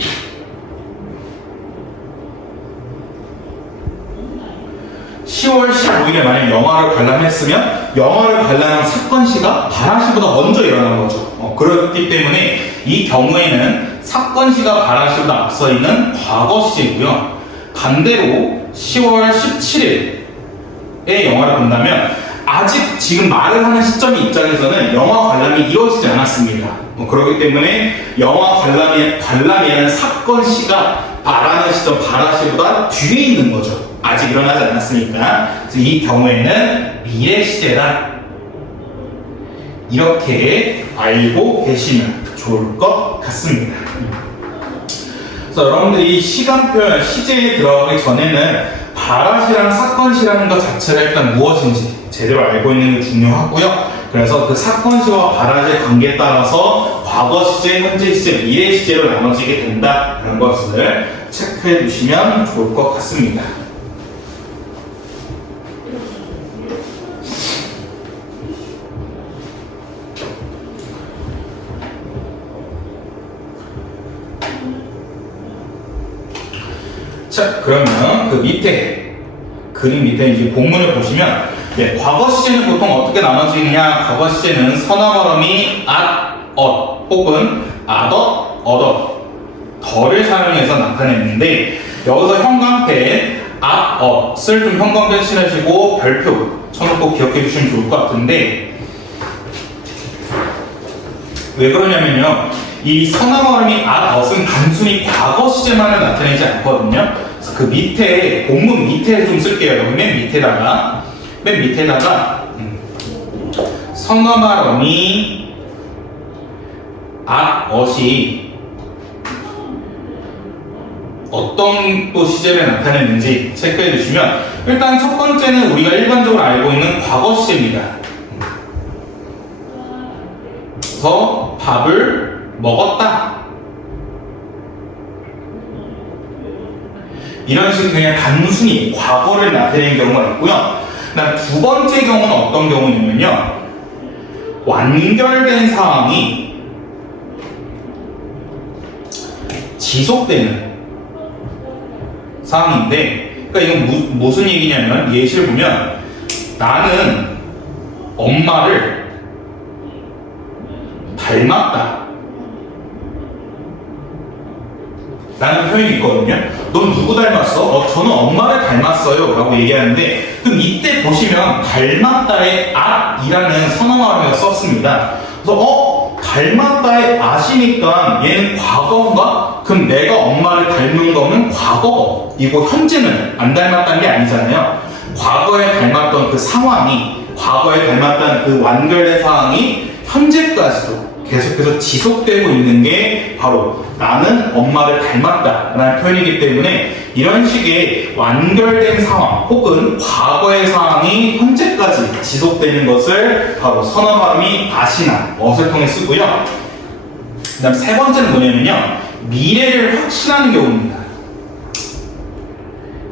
에 만약 영화를 관람했으면 영화를 관람한 사건시가 발화시보다 먼저 일어난 거죠. 그렇기 때문에 이 경우에는 사건시가 발화시보다 앞서 있는 과거시이고요. 반대로 10월 17일에 영화를 본다면 아직 지금 말을 하는 시점의 입장에서는 영화 관람이 이루어지지 않았습니다. 그렇기 때문에 영화 관람이라는 사건시가 발하는 시점 발화시보다 뒤에 있는 거죠. 아직 일어나지 않았으니까. 그래서 이 경우에는 미래 시제다, 이렇게 알고 계시면 좋을 것 같습니다. 그래서 여러분들이 시간 표현, 시제에 들어가기 전에는 발화시랑 사건시라는 것 자체가 일단 무엇인지 제대로 알고 있는 게 중요하고요. 그래서 그 사건시와 발화시의 관계에 따라서 과거 시제, 현재 시제, 미래 시제로 나눠지게 된다는 것을 체크해 두시면 좋을 것 같습니다. 자, 그러면 그 밑에 그림 밑에 이제 본문을 보시면, 과거 시제는 보통 어떻게 나눠지느냐? 과거 시제는 서너머러미 앗, 혹은 아덧, 어덧, 덜을 사용해서 나타냈는데, 여기서 형광펜 앗, 을 좀 형광펜 칠하시고 별표 쳐놓고 기억해 주시면 좋을 것 같은데, 왜 그러냐면요, 이 서너머러미 앗은 단순히 과거 시제만을 나타내지 않거든요. 그래서 그 밑에, 본문 밑에 좀 쓸게요. 여기 맨 밑에다가 서너머러미 앗이 어떤 또 시제를 나타내는지 체크해 주시면, 일단 첫 번째는 우리가 일반적으로 알고 있는 과거 시제입니다. 그래서 밥을 먹었다, 이런 식으로 그냥 단순히 과거를 나타내는 경우가 있고요. 그다음 두 번째 경우는 어떤 경우냐면요, 완결된 상황이 지속되는 상황인데, 그러니까 이건 무슨 얘기냐면, 예시를 보면 나는 엄마를 닮았다 라는 표현이 있거든요. 넌 누구 닮았어? 저는 엄마를 닮았어요 라고 얘기하는데, 그럼 이때 보시면 닮았다의 앗이라는 선어말을 썼습니다. 그래서 닮았다의 앗이니까 얘는 과거인가? 그럼 내가 엄마를 닮은 거는 과거이고 현재는 안 닮았다는 게 아니잖아요. 과거에 닮았던 그 상황이, 과거에 닮았던 그 완결된 상황이 현재까지도 계속해서 지속되고 있는 게 바로 나는 엄마를 닮았다 라는 표현이기 때문에, 이런 식의 완결된 상황 혹은 과거의 상황이 현재까지 지속되는 것을 바로 서너말음이 앗이나 엇을 통해 쓰고요. 그 다음 세 번째는 뭐냐면요, 미래를 확신하는 경우입니다.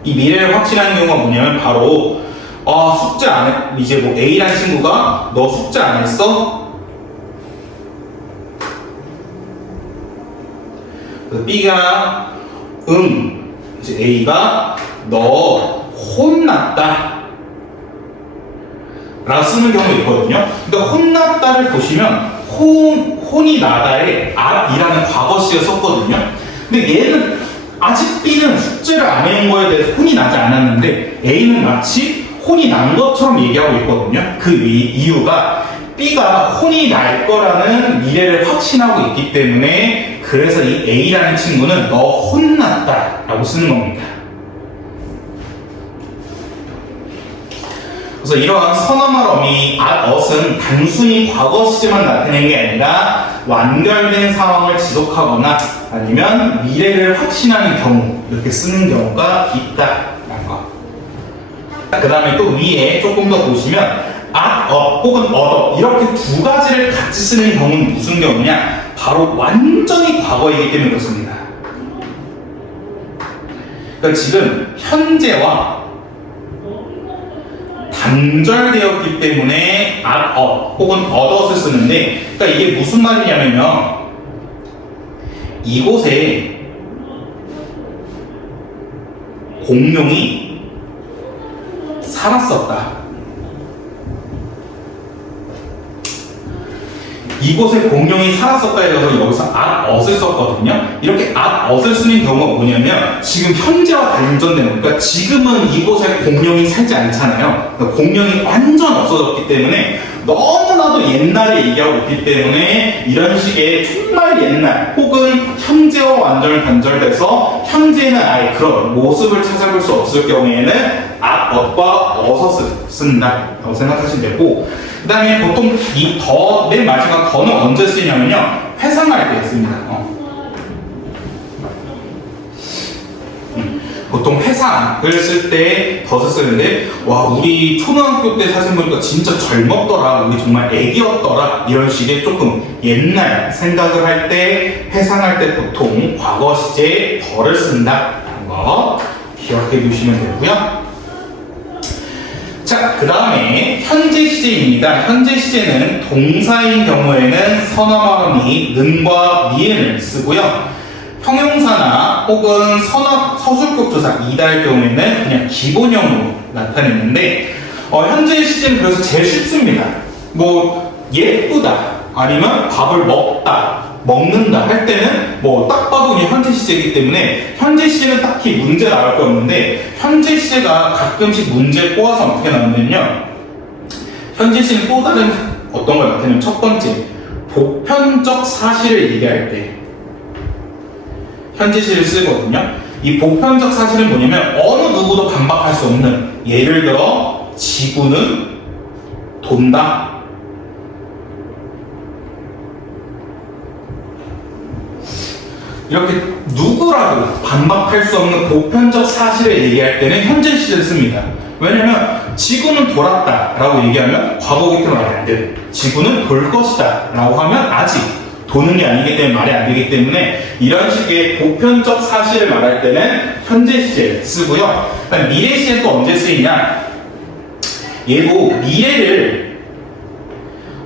이 미래를 확신하는 경우가 뭐냐면 바로 숙제 안 해. 이제 뭐 A라는 친구가 너 숙제 안 했어? B가 이제 A가 너 혼났다 라고 쓰는 경우가 있거든요. 그러니까 혼났다를 보시면 혼이 나다에 at이라는 과거시를 썼거든요. 근데 얘는 아직 B는 숙제를 안 해온 거에 대해서 혼이 나지 않았는데 A는 마치 혼이 난 것처럼 얘기하고 있거든요. 그 이유가 B가 혼이 날 거라는 미래를 확신하고 있기 때문에 그래서 이 A라는 친구는 너 혼났다 라고 쓰는 겁니다. 그래서 이러한 선어말 어미 at은 단순히 과거 시제만 나타내는 게 아니라 완결된 상황을 지속하거나 아니면 미래를 확신하는 경우 이렇게 쓰는 경우가 있다라는 거. 그 다음에 또 위에 조금 더 보시면 at, 혹은 other 이렇게 두 가지를 같이 쓰는 경우는 무슨 경우냐? 바로 완전히 과거이기 때문에 그렇습니다. 그러니까 지금 현재와 단절되었기 때문에 at, 혹은 other를 쓰는데 그러니까 이게 무슨 말이냐면요. 이곳에 공룡이 살았었다. 이곳에 공룡이 살았었다 해서 여기서 at을 썼거든요. 이렇게 at을 쓰는 경우가 뭐냐면 지금 현재와 단전되는 그러니까 지금은 이곳에 공룡이 살지 않잖아요. 그러니까 공룡이 완전 없어졌기 때문에 너무나도 옛날에 얘기하고 있기 때문에 이런 식의 정말 옛날 혹은 현재와 완전 단절돼서 현재는 아예 그런 모습을 찾아볼 수 없을 경우에는 at과 ot을 쓴다라고 생각하시면 되고 그 다음에 보통 이 더, 맨 마지막 더는 언제 쓰냐면요. 회상할 때 씁니다. 보통 회상을 쓸 때 덧을 쓰는데 와 우리 초등학교 때 사진 보니까 진짜 젊었더라 우리 정말 애기였더라 이런 식의 조금 옛날 생각을 할 때 회상할 때 보통 과거 시제 더를 쓴다는 거 기억해 두시면 되고요. 자, 그 다음에 현재 시제입니다. 현재 시제는 동사인 경우에는 선어말음이 는과 니은을 쓰고요. 형용사나 혹은 서술격 조사 이다의 경우에는 그냥 기본형으로 나타내는데 현재 시제는 그래서 제일 쉽습니다. 뭐 예쁘다 아니면 밥을 먹는다 할 때는 뭐 딱 봐도 그냥 현재 시제이기 때문에 현재 시제는 딱히 문제 나올 게 없는데 현재 시제가 가끔씩 문제 꼬아서 어떻게 나오냐면요. 현재 시제는 또 다른 어떤 걸 나타내면 첫 번째 보편적 사실을 얘기할 때 현재 시제를 쓰거든요. 이 보편적 사실은 뭐냐면 어느 누구도 반박할 수 없는 예를 들어 지구는 돈다. 이렇게 누구라도 반박할 수 없는 보편적 사실을 얘기할 때는 현재 시제를 씁니다. 왜냐면 지구는 돌았다 라고 얘기하면 과거기 때문에 말이 안 돼요. 지구는 돌 것이다 라고 하면 아직 도는 게 아니기 때문에 말이 안 되기 때문에 이런 식의 보편적 사실을 말할 때는 현재 시제를 쓰고요. 미래 시제는 또 언제 쓰이냐? 얘도 미래를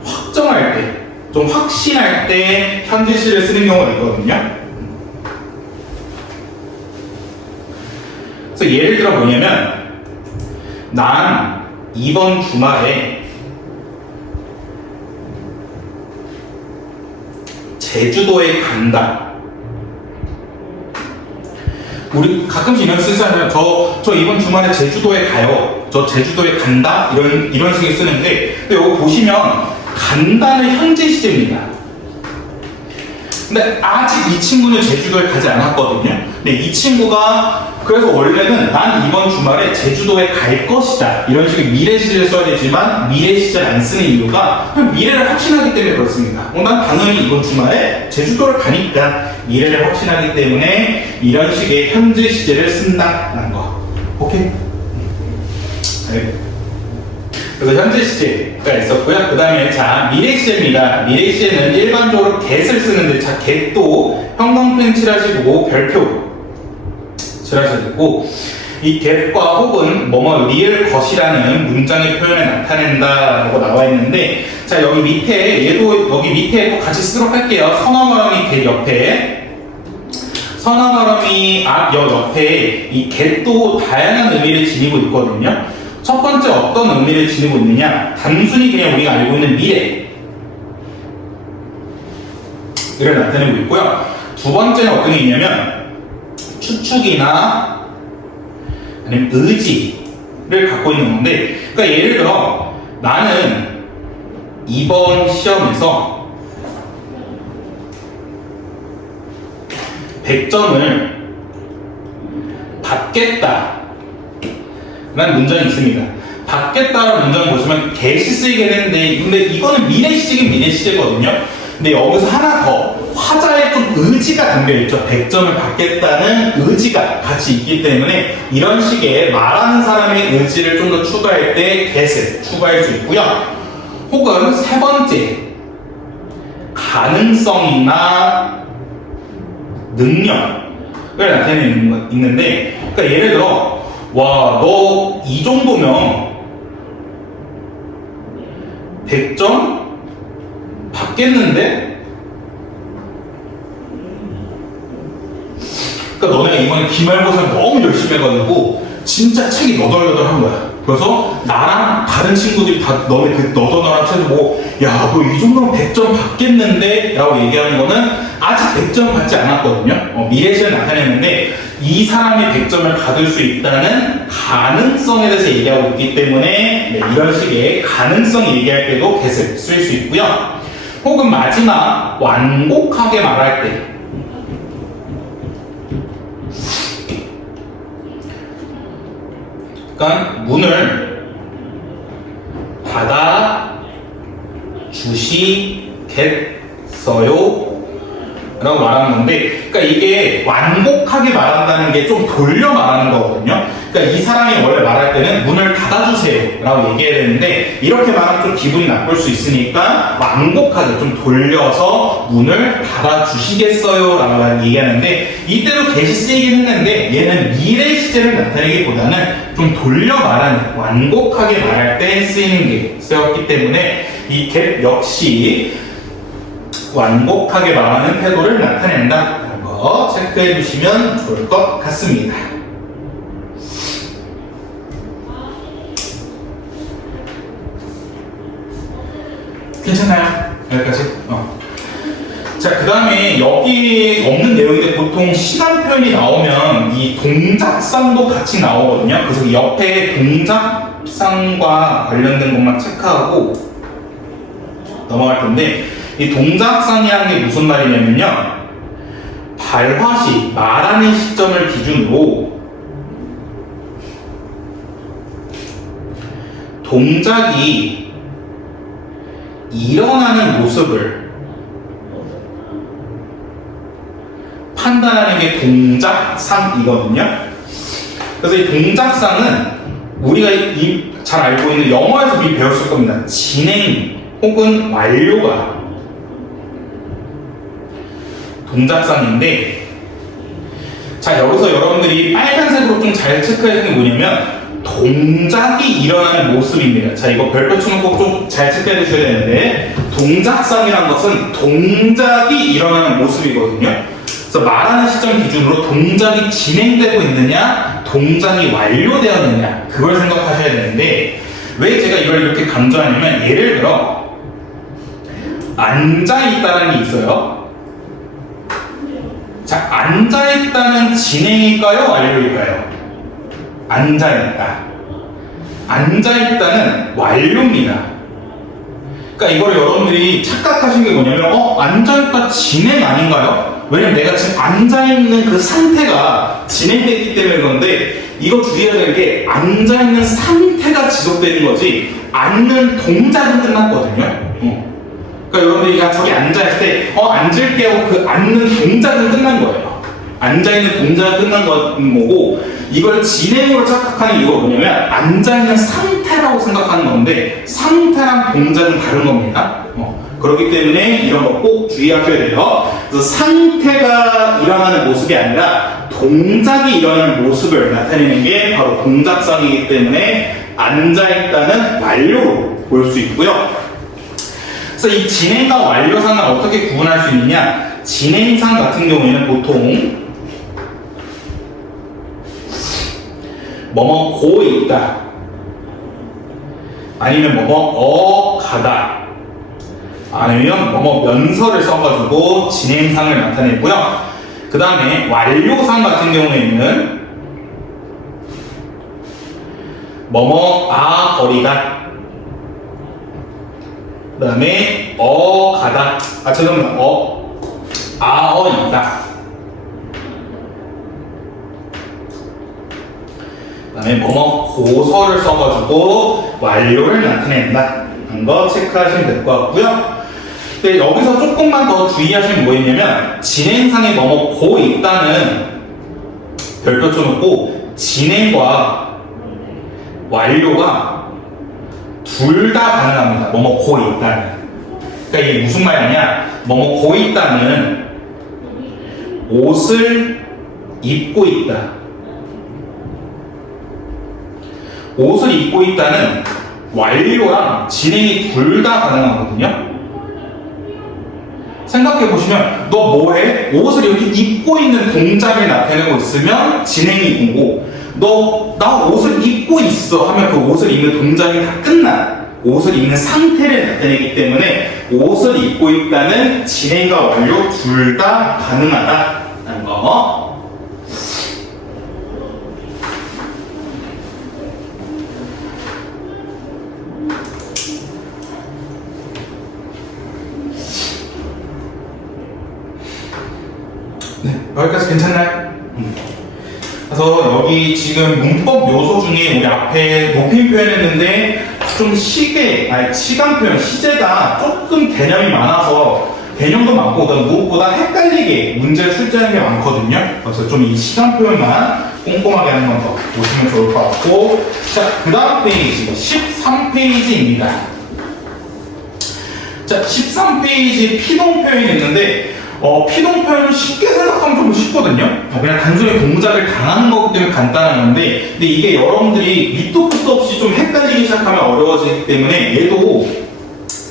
확정할 때, 좀 확신할 때 현재 시제를 쓰는 경우가 있거든요. 그래서 예를 들어 뭐냐면 난 이번 주말에 제주도에 간다. 우리 가끔씩 이런 쓰잖아요. 저 이번 주말에 제주도에 가요. 저 제주도에 간다. 이런 식의 쓰는데 근데 여기 보시면 간다는 현재 시제입니다. 근데 아직 이 친구는 제주도에 가지 않았거든요. 근데 이 친구가 그래서 원래는 난 이번 주말에 제주도에 갈 것이다 이런 식의 미래 시제를 써야 되지만 미래 시제를 안 쓰는 이유가 그냥 미래를 확신하기 때문에 그렇습니다. 난 당연히 이번 주말에 제주도를 가니까 미래를 확신하기 때문에 이런 식의 현재 시제를 쓴다는 거. 오케이? 네. 그래서 현재 시제가 있었고요. 그 다음에 자 미래 시제입니다. 미래 시제는 일반적으로 get을 쓰는데 자 get도 형광펜 칠하시고 별표 칠하셔야 되고 이 get과 혹은 뭐뭐 리을 것이라는 문장의 표현을 나타낸다라고 나와 있는데 자 여기 밑에 얘도 여기 밑에 또 같이 쓰도록 할게요. 선어 발음이 get 옆에 선어 발음이 옆에 이 get도 다양한 의미를 지니고 있거든요. 첫 번째 어떤 의미를 지니고 있느냐 단순히 그냥 우리가 알고 있는 미래를 나타내고 있고요. 두 번째는 어떤 게 있냐면 추측이나 아니면 의지를 갖고 있는 건데 그러니까 예를 들어 나는 이번 시험에서 100점을 받겠다 라는 문장이 있습니다. 받겠다라는 문장을 보시면 get이 쓰이게 되는데 근데 이거는 미래 시제긴 미래 시제거든요. 근데 여기서 하나 더 화자에 좀 의지가 담겨있죠. 100점을 받겠다는 의지가 같이 있기 때문에 이런 식의 말하는 사람의 의지를 좀 더 추가할 때 get을 추가할 수 있고요. 혹은 세 번째 가능성이나 능력을 나타내는 그러니까 예를 들어 와, 너 이 정도면 100점 받겠는데? 그러니까 너네가 이번에 기말고사 너무 열심히 해가지고 진짜 책이 너덜너덜한 거야. 그래서 나랑 다른 친구들이 다 너네 그 너덜너덜한 책을 보고 야, 너 이 정도면 100점 받겠는데? 라고 얘기하는 거는 아직 100점 받지 않았거든요. 미래시를 나타내는데 이 사람이 100점을 받을 수 있다는 가능성에 대해서 얘기하고 있기 때문에 네, 이런 식의 가능성 얘기할 때도 get을 쓸 수 있고요. 혹은 마지막 완곡하게 말할 때 그러니까 문을 닫아 주시겠어요? 라고 말하는 건데 그러니까 이게 완곡하게 말한다는 게 좀 돌려 말하는 거거든요. 그러니까 이 사람이 원래 말할 때는 문을 닫아주세요 라고 얘기해야 되는데 이렇게 말하면 좀 기분이 나쁠 수 있으니까 완곡하게 좀 돌려서 문을 닫아주시겠어요 라고 얘기하는데 이때도 get이 쓰이긴 했는데 얘는 미래 시제를 나타내기보다는 좀 돌려 말하는 완곡하게 말할 때 쓰이는 게 쓰였기 때문에 이 get 역시 완곡하게 말하는 태도를 나타낸다는 거 체크해 주시면 좋을 것 같습니다. 괜찮나요? 여기까지? 자, 그 다음에 여기 없는 내용인데 보통 시간 표현이 나오면 이 동작상도 같이 나오거든요. 그래서 옆에 동작상과 관련된 것만 체크하고 넘어갈 텐데 이 동작상이라는 게 무슨 말이냐면요. 발화시, 말하는 시점을 기준으로 동작이 일어나는 모습을 판단하는 게 동작상이거든요. 그래서 이 동작상은 우리가 잘 알고 있는 영어에서 미리 배웠을 겁니다. 진행 혹은 완료가 동작상인데 자 여기서 여러분들이 빨간색으로 좀 잘 체크해야 되는 게 뭐냐면 동작이 일어나는 모습입니다. 자 이거 별표 치는 거 좀 잘 체크해 주셔야 되는데 동작상이라는 것은 동작이 일어나는 모습이거든요. 그래서 말하는 시점 기준으로 동작이 진행되고 있느냐 동작이 완료되었느냐 그걸 생각하셔야 되는데 왜 제가 이걸 이렇게 강조하냐면 예를 들어 앉아있다는 게 있어요. 자, 앉아있다는 진행일까요? 완료일까요? 앉아있다. 앉아있다는 완료입니다. 그러니까 이걸 여러분들이 착각하신 게 뭐냐면 앉아있다 진행 아닌가요? 왜냐면 내가 지금 앉아있는 그 상태가 진행되기 때문에 그런데 이거 주의해야 될 게 앉아있는 상태가 지속되는 거지 앉는 동작은 끝났거든요. 그러니까 여러분들이 저기 앉아있을 때 앉을게요 그 앉는 동작은 끝난 거예요. 앉아있는 동작은 끝난 거고 이걸 진행으로 착각하는 이유가 뭐냐면 앉아있는 상태라고 생각하는 건데 상태랑 동작은 다른 겁니다. 그렇기 때문에 이런 거 꼭 주의하셔야 돼요. 그래서 상태가 일어나는 모습이 아니라 동작이 일어나는 모습을 나타내는 게 바로 동작상이기 때문에 앉아있다는 완료로 볼 수 있고요. 그래서 이 진행과 완료상을 어떻게 구분할 수 있느냐, 진행상 같은 경우에는 보통 뭐뭐 고 있다 아니면 뭐뭐 가다 아니면 뭐뭐 면서를 써가지고 진행상을 나타내고요. 그 다음에 완료상 같은 경우에는 뭐뭐 거리다 그 다음에 가다 죄송합니다 있다 그 다음에 뭐뭐 고서를 써가지고 완료를 나타낸다 하는 거 체크하시면 될 것 같고요. 근데 여기서 조금만 더 주의하시면 뭐였냐면 진행상에 뭐뭐 고 있다는 별표 쳐놓고 진행과 완료가 둘 다 가능합니다. 뭐뭐 고 있다는. 그러니까 이게 무슨 말이냐, 뭐뭐 고 있다는 옷을 입고 있다, 옷을 입고 있다는 완료랑 진행이 둘 다 가능하거든요. 생각해보시면 너 뭐해? 옷을 이렇게 입고 있는 동작을 나타내고 있으면 진행이 오고, 나 옷을 입고 있어 하면 그 옷을 입는 동작이 다 끝나 옷을 입는 상태를 나타내기 때문에 옷을 입고 있다는 진행과 완료 둘 다 가능하다는 거. 네, 여기까지 괜찮나요? 그래서 여기 지금 문법 요소 중에 우리 앞에 높임 표현했는데 좀 시간 표현, 시제가 조금 개념이 많아서 개념도 많고 무엇보다 헷갈리게 문제를 출제하는 게 많거든요. 그래서 좀 이 시간 표현만 꼼꼼하게 하는 건 더 보시면 좋을 것 같고, 자, 그 다음 페이지 13페이지입니다. 자, 13페이지 피동 표현이 있는데 피동 표현은 쉽게 생각하면 좀 쉽거든요. 그냥 단순히 동작을 당하는 거기 때문에 간단한 건데, 근데 이게 여러분들이 밑도 끝도 없이 좀 헷갈리기 시작하면 어려워지기 때문에 얘도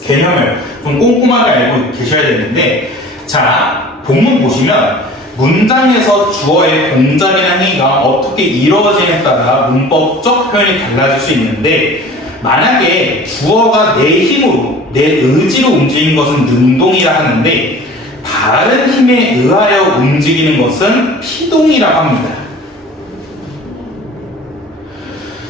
개념을 좀 꼼꼼하게 알고 계셔야 되는데, 자, 본문 보시면 문장에서 주어의 동작이나 행위가 어떻게 이루어지냐에 따라 문법적 표현이 달라질 수 있는데, 만약에 주어가 내 힘으로, 내 의지로 움직이는 것은 능동이라 하는데 다른 힘에 의하여 움직이는 것은 피동이라고 합니다.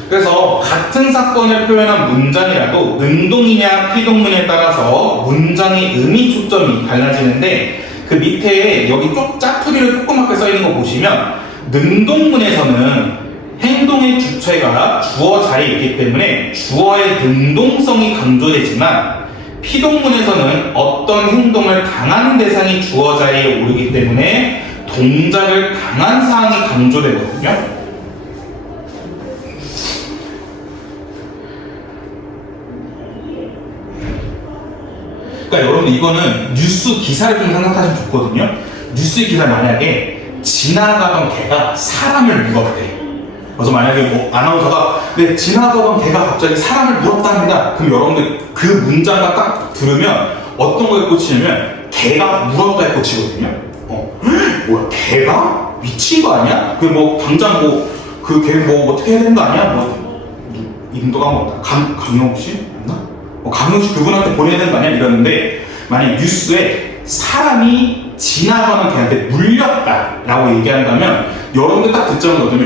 그래서 같은 사건을 표현한 문장이라도 능동이냐 피동문에 따라서 문장의 의미 초점이 달라지는데, 그 밑에 여기 짜투리를 조그맣게 써있는 거 보시면 능동문에서는 행동의 주체가 주어 자리에 있기 때문에 주어의 능동성이 강조되지만, 피동문에서는 어떤 행동을 당하는 대상이 주어 자리에 오르기 때문에 동작을 당한 사항이 강조되거든요. 그러니까 여러분, 이거는 뉴스 기사를 좀 생각하시면 좋거든요. 뉴스 기사 만약에 지나가던 개가 사람을 물었대. 그래서 만약에 뭐 아나운서가 지나가던 개가 갑자기 사람을 물었답니다. 그럼 여러분들 그 문장을 딱 들으면 어떤 거에 꽂히냐면 개가 물었다에 꽂히거든요. 뭐야, 개가? 미친 거 아니야? 그 뭐 당장 그 개 뭐 어떻게 해야 되는 거 아니야? 인도가 뭐다? 강용욱 씨? 맞나? 강용욱 씨 그분한테 보내야 되는 거 아니야? 이러는데, 만약 뉴스에 사람이 지나가는 개한테 물렸다라고 얘기한다면 여러분들 딱 듣자마자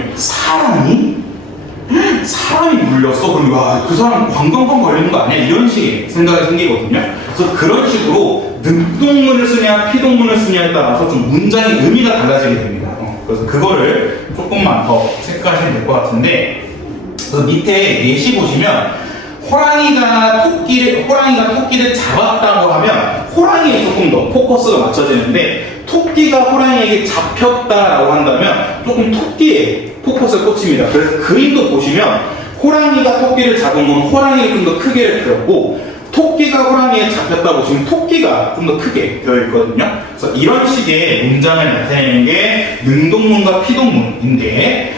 사람이 물렸어? 그럼 와, 그 사람 관광권 걸리는 거 아니야? 이런 식의 생각이 생기거든요. 그래서 그런 식으로 능동문을 쓰냐 피동문을 쓰냐에 따라서 좀 문장의 의미가 달라지게 됩니다. 그래서 그거를 조금만 더 체크하시면 될 것 같은데, 그래서 밑에 예시 보시면 호랑이가 토끼를 잡았다고 하면 호랑이에 조금 더 포커스가 맞춰지는데, 토끼가 호랑이에게 잡혔다라고 한다면 조금 토끼에 포커스를 꽂힙니다. 그래서 그림도 보시면 호랑이가 토끼를 잡은 건 호랑이가 좀 더 크게 되었고 토끼가 호랑이에 잡혔다 보시면 토끼가 좀 더 크게 되어 있거든요. 그래서 이런 식의 문장을 나타내는 게 능동문과 피동문인데,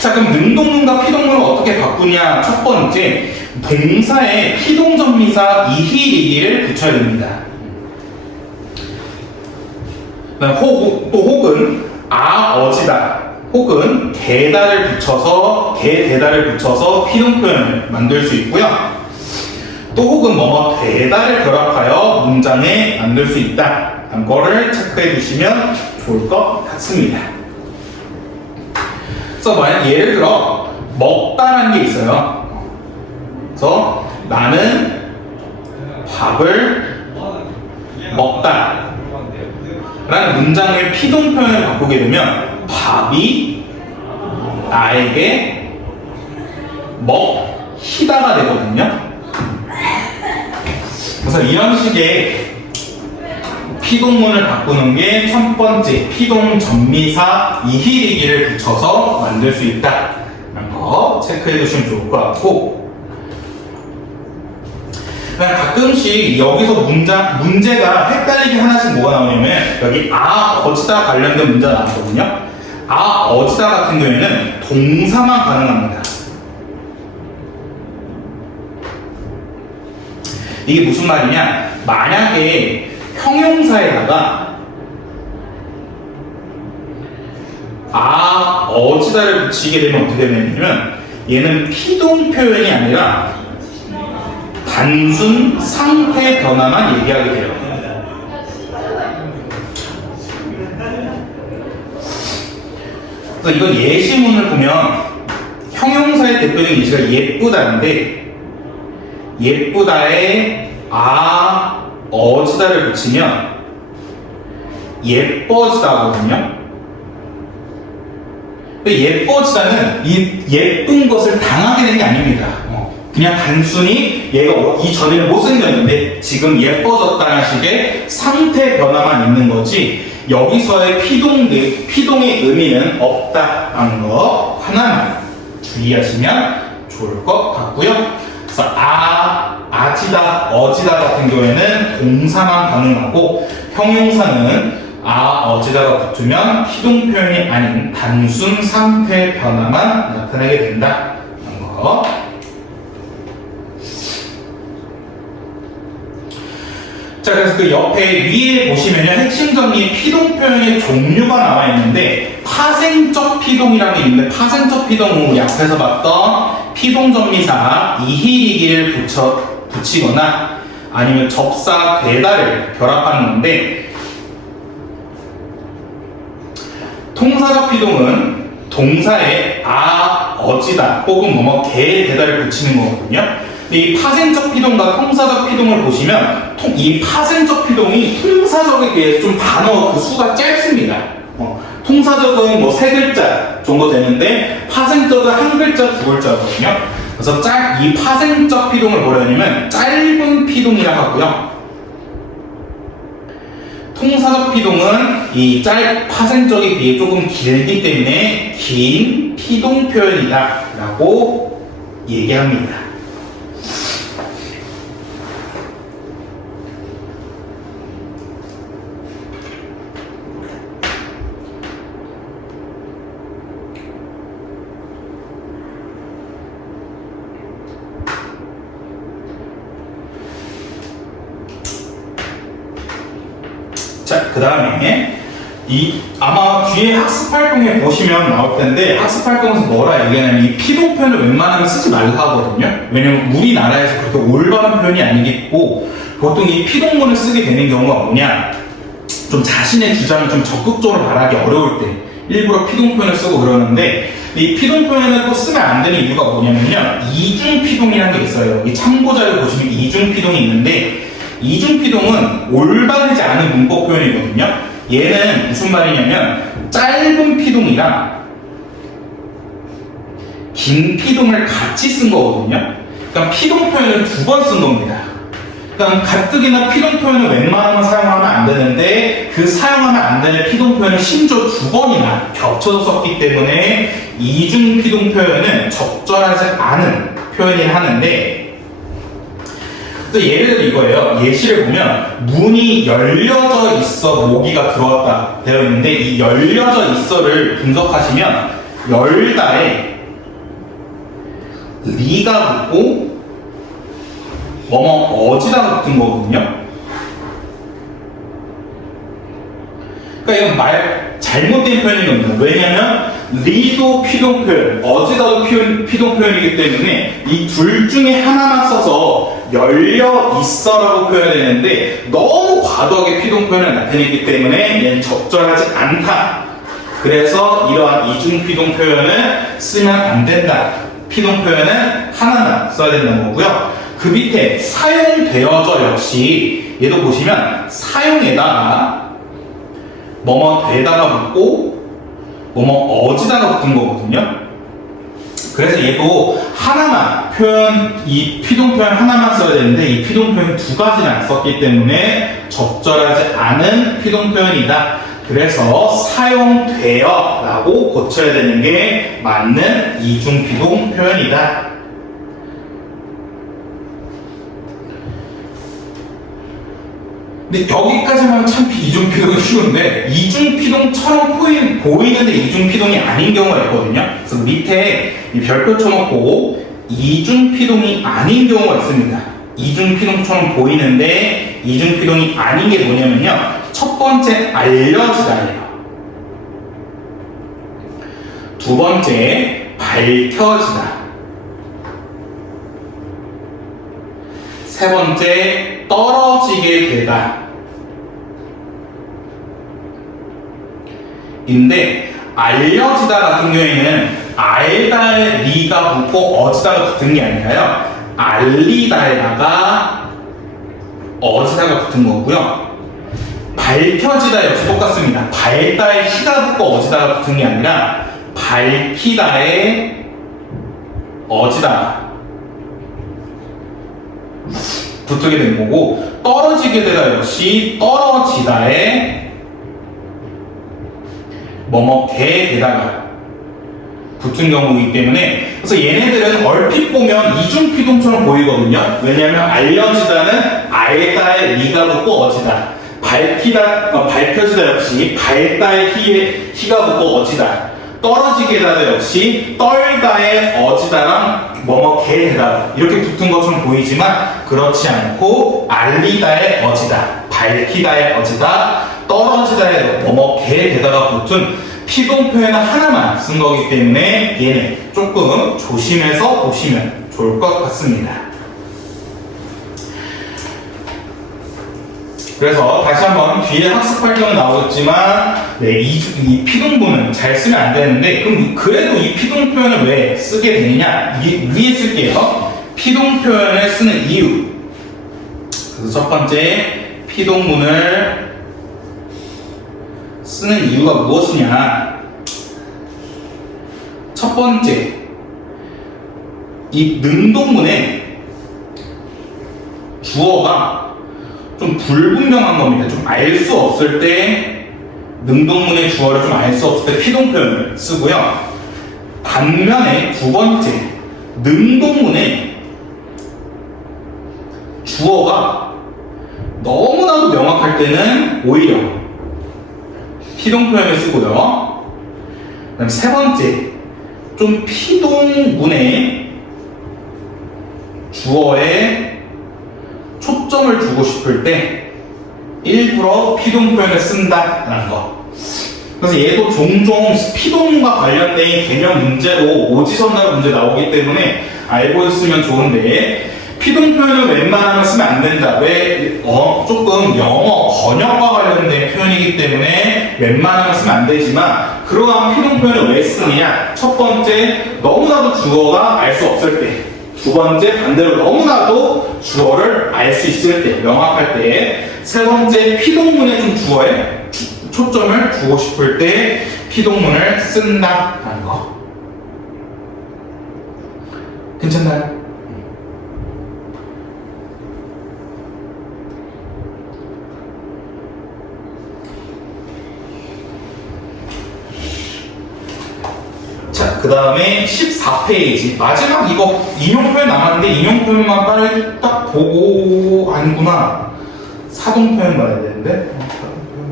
자, 그럼 능동문과 피동문을 어떻게 바꾸냐? 첫 번째, 동사에 피동전미사 이히리기를 붙여야 됩니다. 혹은 어지다 혹은 대다를 붙여서 대다를 붙여서 피동 표현을 만들 수 있고요. 또 혹은 대다를 결합하여 문장에 만들 수 있다. 라는 거를 체크해 주시면 좋을 것 같습니다. 그래서 만약 예를 들어 먹다라는 게 있어요. 그래서 나는 밥을 먹다 라는 문장의 피동 표현을 바꾸게 되면 밥이 나에게 먹히다가 되거든요. 그래서 이런 식의 피동문을 바꾸는 게 첫 번째, 피동 전미사 이히리기를 붙여서 만들 수 있다 라는 거 체크해 주시면 좋을 것 같고, 가끔씩 여기서 문제가 헷갈리게 하나씩 뭐가 나오냐면 여기 어지다 관련된 문제가 나왔거든요. 어지다 같은 경우에는 동사만 가능합니다. 이게 무슨 말이냐? 만약에 형용사에다가 어지다를 붙이게 되면 어떻게 되냐면 얘는 피동 표현이 아니라 단순 상태 변화만 얘기하게 돼요. 그래서 이건 예시문을 보면 형용사의 대표적인 예시가 예쁘다인데, 예쁘다에 어지다를 붙이면 예뻐지다거든요. 근데 예뻐지다는 이 예쁜 것을 당하게 되는 게 아닙니다. 그냥 단순히 얘가 이전에는 못생겼는데 지금 예뻐졌다는 식의 상태 변화만 있는 거지, 여기서의 피동의 의미는 없다라는 거 하나만 주의하시면 좋을 것 같고요. 그래서 아지다, 어지다 같은 경우에는 동사만 가능하고, 형용사는 어지다가 붙으면 피동 표현이 아닌 단순 상태 변화만 나타내게 된다는 거. 자, 그래서 그 옆에 위에 보시면요, 핵심 정리에 피동 표현의 종류가 나와 있는데, 파생적 피동이라는 게 있는데, 파생적 피동은 우리 앞에서 봤던 피동전미사 이히리기를 붙이거나 아니면 접사 대다를 결합하는 건데, 통사적 피동은 동사에 어지다 혹은 대다를 붙이는 거거든요. 이 파생적 피동과 통사적 피동을 보시면 이 파생적 피동이 통사적에 비해 좀 단어 그 수가 짧습니다. 통사적은 3글자 정도 되는데 파생적은 1글자, 2글자거든요. 그래서 이 파생적 피동을 뭐라 하냐면 짧은 피동이라고 하고요. 통사적 피동은 이 파생적에 비해 조금 길기 때문에 긴 피동 표현이다 라고 얘기합니다. 자, 그 다음에 아마 뒤에 학습활동에 보시면 나올 텐데, 학습활동에서 뭐라 얘기하냐면 이 피동 표현을 웬만하면 쓰지 말라 하거든요. 왜냐면 우리나라에서 그렇게 올바른 표현이 아니겠고, 보통 이 피동문을 쓰게 되는 경우가 뭐냐, 좀 자신의 주장을 좀 적극적으로 말하기 어려울 때 일부러 피동 표현을 쓰고 그러는데, 이 피동 표현을 또 쓰면 안 되는 이유가 뭐냐면요, 이중 피동이라는 게 있어요. 이 참고자를 보시면 이중 피동이 있는데, 이중 피동은 올바르지 않은 문법 표현이거든요. 얘는 무슨 말이냐면 짧은 피동이랑 긴 피동을 같이 쓴 거거든요. 그러니까 피동 표현을 2번 쓴 겁니다. 그러니까 가뜩이나 피동 표현을 웬만하면 사용하면 안 되는데 그 사용하면 안 되는 피동 표현을 심지어 2번이나 겹쳐서 썼기 때문에 이중 피동 표현은 적절하지 않은 표현이라 하는데, 그래서 예를 들어 이거예요. 예시를 보면 문이 열려져 있어 모기가 들어왔다 되어 있는데, 이 열려져 있어를 분석하시면 열다에 리가 붙고 뭐뭐 어지다가 붙은 거거든요. 그러니까 이건 잘못된 표현인 겁니다. 왜냐하면 리도 피동 표현, 어지다도 피동 표현이기 때문에 이 둘 중에 하나만 써서 열려 있어라고 표현되는데 너무 과도하게 피동 표현을 나타내기 때문에 얘는 적절하지 않다. 그래서 이러한 이중 피동 표현을 쓰면 안 된다. 피동 표현은 하나만 써야 된다는 거고요. 그 밑에 사용되어져 역시 얘도 보시면 사용에다가 뭐뭐 되다가 붙고 뭐뭐 어지다가 붙은 거거든요. 그래서 얘도 하나만 이 피동 표현 하나만 써야 되는데 이 피동 표현 2가지나 썼기 때문에 적절하지 않은 피동 표현이다. 그래서 사용되어 라고 고쳐야 되는 게 맞는 이중 피동 표현이다. 근데 여기까지만 하면 참 이중피동이 쉬운데 이중피동처럼 보이는데 이중피동이 아닌 경우가 있거든요. 그래서 밑에 이 별표 쳐놓고 이중피동이 아닌 경우가 있습니다. 이중피동처럼 보이는데 이중피동이 아닌 게 뭐냐면요. 첫 번째 알려지다예요. 두 번째 밝혀지다. 세 번째 떨어지게 되다. 인데 알려지다 같은 경우에는 알다에 리가 붙고 어지다가 붙은 게 아니라요. 알리다에다가 어지다가 붙은 거고요. 밝혀지다 역시 똑같습니다. 밝다에 히가 붙고 어지다가 붙은 게 아니라 밝히다에 어지다가 붙게 된 거고, 떨어지게 되다 역시 떨어지다에 뭐뭐게 되다가 붙은 경우이기 때문에, 그래서 얘네들은 얼핏 보면 이중피동처럼 보이거든요. 왜냐하면 알려지다는 알다에 리가 붙고 어지다, 밝혀지다 역시 밝다에 히가 붙고 어지다, 떨어지게 되다 역시 떨다에 어지다랑 뭐뭐게 되다 이렇게 붙은 것처럼 보이지만 그렇지 않고 알리다에 어지다, 밝히다에 어지다, 떨어지다에 뭐뭐게 되다가 붙은 피동 표현을 하나만 쓴 거기 때문에 얘는 조금 조심해서 보시면 좋을 것 같습니다. 그래서 다시 한번 뒤에 학습할 경우 나오겠지만, 네, 이 피동부는 잘 쓰면 안 되는데, 그럼 그래도 이 피동 표현을 왜 쓰게 되느냐? 위에 쓸게요. 피동 표현을 쓰는 이유. 그래서 첫 번째, 피동문을 쓰는 이유가 무엇이냐? 첫 번째, 이 능동문의 주어가 좀 불분명한 겁니다. 좀 알 수 없을 때 능동문의 주어를 좀 알 수 없을 때 피동 표현을 쓰고요. 반면에 두 번째, 능동문의 주어가 너무나도 명확할 때는 오히려 피동 표현을 쓰고요. 그다음 세 번째, 좀 피동문의 주어에 초점을 두고 싶을 때 일부러 피동 표현을 쓴다라는 거. 그래서 얘도 종종 피동과 관련된 개념 문제로 오지선다는 문제 나오기 때문에 알고 있으면 좋은데, 피동 표현을 웬만하면 쓰면 안 된다. 왜? 조금 영어 번역과 관련된 표현이기 때문에 웬만하면 쓰면 안 되지만, 그러한 피동 표현을 왜 쓰느냐? 첫 번째, 너무나도 주어가 알 수 없을 때. 두 번째, 반대로 너무나도 주어를 알 수 있을 때, 명확할 때. 세 번째, 피동문에 좀 주어에 초점을 두고 싶을 때 피동문을 쓴다라는 거. 괜찮나요? 그 다음에 14페이지. 마지막 이거 인용 표현 남았는데 인용 표현만 빨리 딱 보고, 아니구나. 사동 표현 봐야 되는데.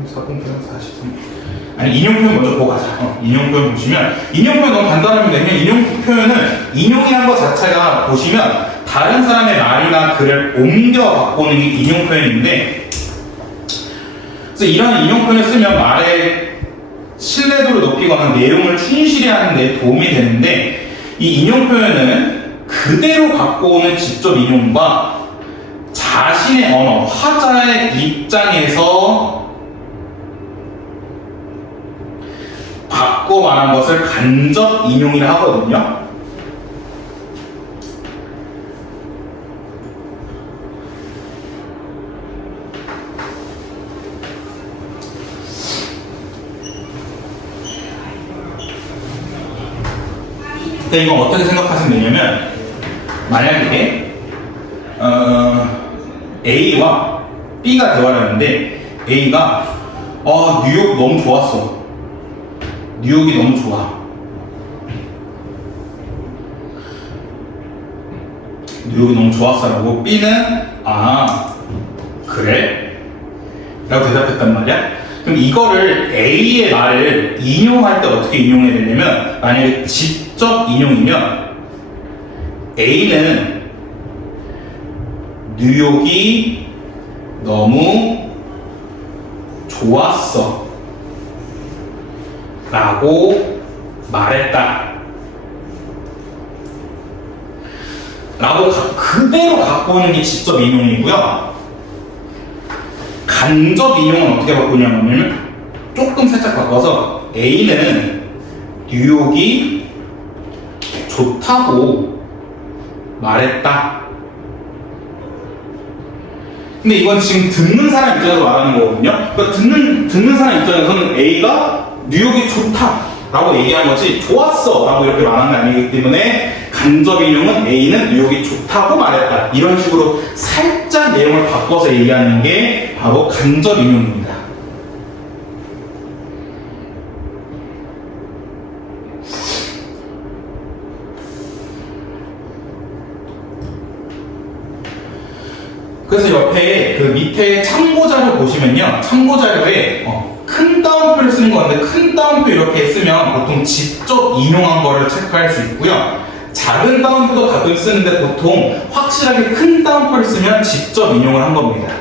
사동 표현 43. 아니, 인용 표현 먼저 보고 가자. 인용 표현 보시면, 인용 표현 너무 간단합니다. 그냥 인용 표현은 인용이란 것 자체가 보시면 다른 사람의 말이나 글을 옮겨 바꾸는 게 인용 표현인데, 그래서 이런 인용 표현을 쓰면 말의 신뢰도를 높이거나 내용을 충실히 하는 데 도움이 되는데, 이 인용 표현은 그대로 갖고 오는 직접 인용과 자신의 언어, 화자의 입장에서 바꿔 말한 것을 간접 인용이라 하거든요. 이건 어떻게 생각하시면 되냐면, 만약에 A와 B가 대화를 하는데 A가 뉴욕 너무 좋았어. 뉴욕이 너무 좋아. 뉴욕이 너무 좋았어 라고 B는 그래? 라고 대답했단 말이야. 그럼 이거를 A의 말을 인용할 때 어떻게 인용해야 되냐면, 만약에 직접 인용이면 A는 뉴욕이 너무 좋았어 라고 말했다 라고 그대로 갖고 오는 게 직접 인용이고요. 간접 인용은 어떻게 바꾸냐면 조금 살짝 바꿔서 A는 뉴욕이 좋다고 말했다. 근데 이건 지금 듣는 사람 입장에서 말하는 거거든요. 그러니까 듣는 사람 입장에서는 A가 뉴욕이 좋다라고 얘기한 거지 좋았어라고 이렇게 말한 게 아니기 때문에 간접 인용은 A는 뉴욕이 좋다고 말했다. 이런 식으로 살짝 내용을 바꿔서 얘기하는 게 바로 간접 인용입니다. 그래서 옆에 그 밑에 참고자료 보시면요, 참고자료에 큰 따옴표를 쓰는 건데 큰 따옴표 이렇게 쓰면 보통 직접 인용한 거를 체크할 수 있고요. 작은 따옴표도 가끔 쓰는데 보통 확실하게 큰 따옴표를 쓰면 직접 인용을 한 겁니다.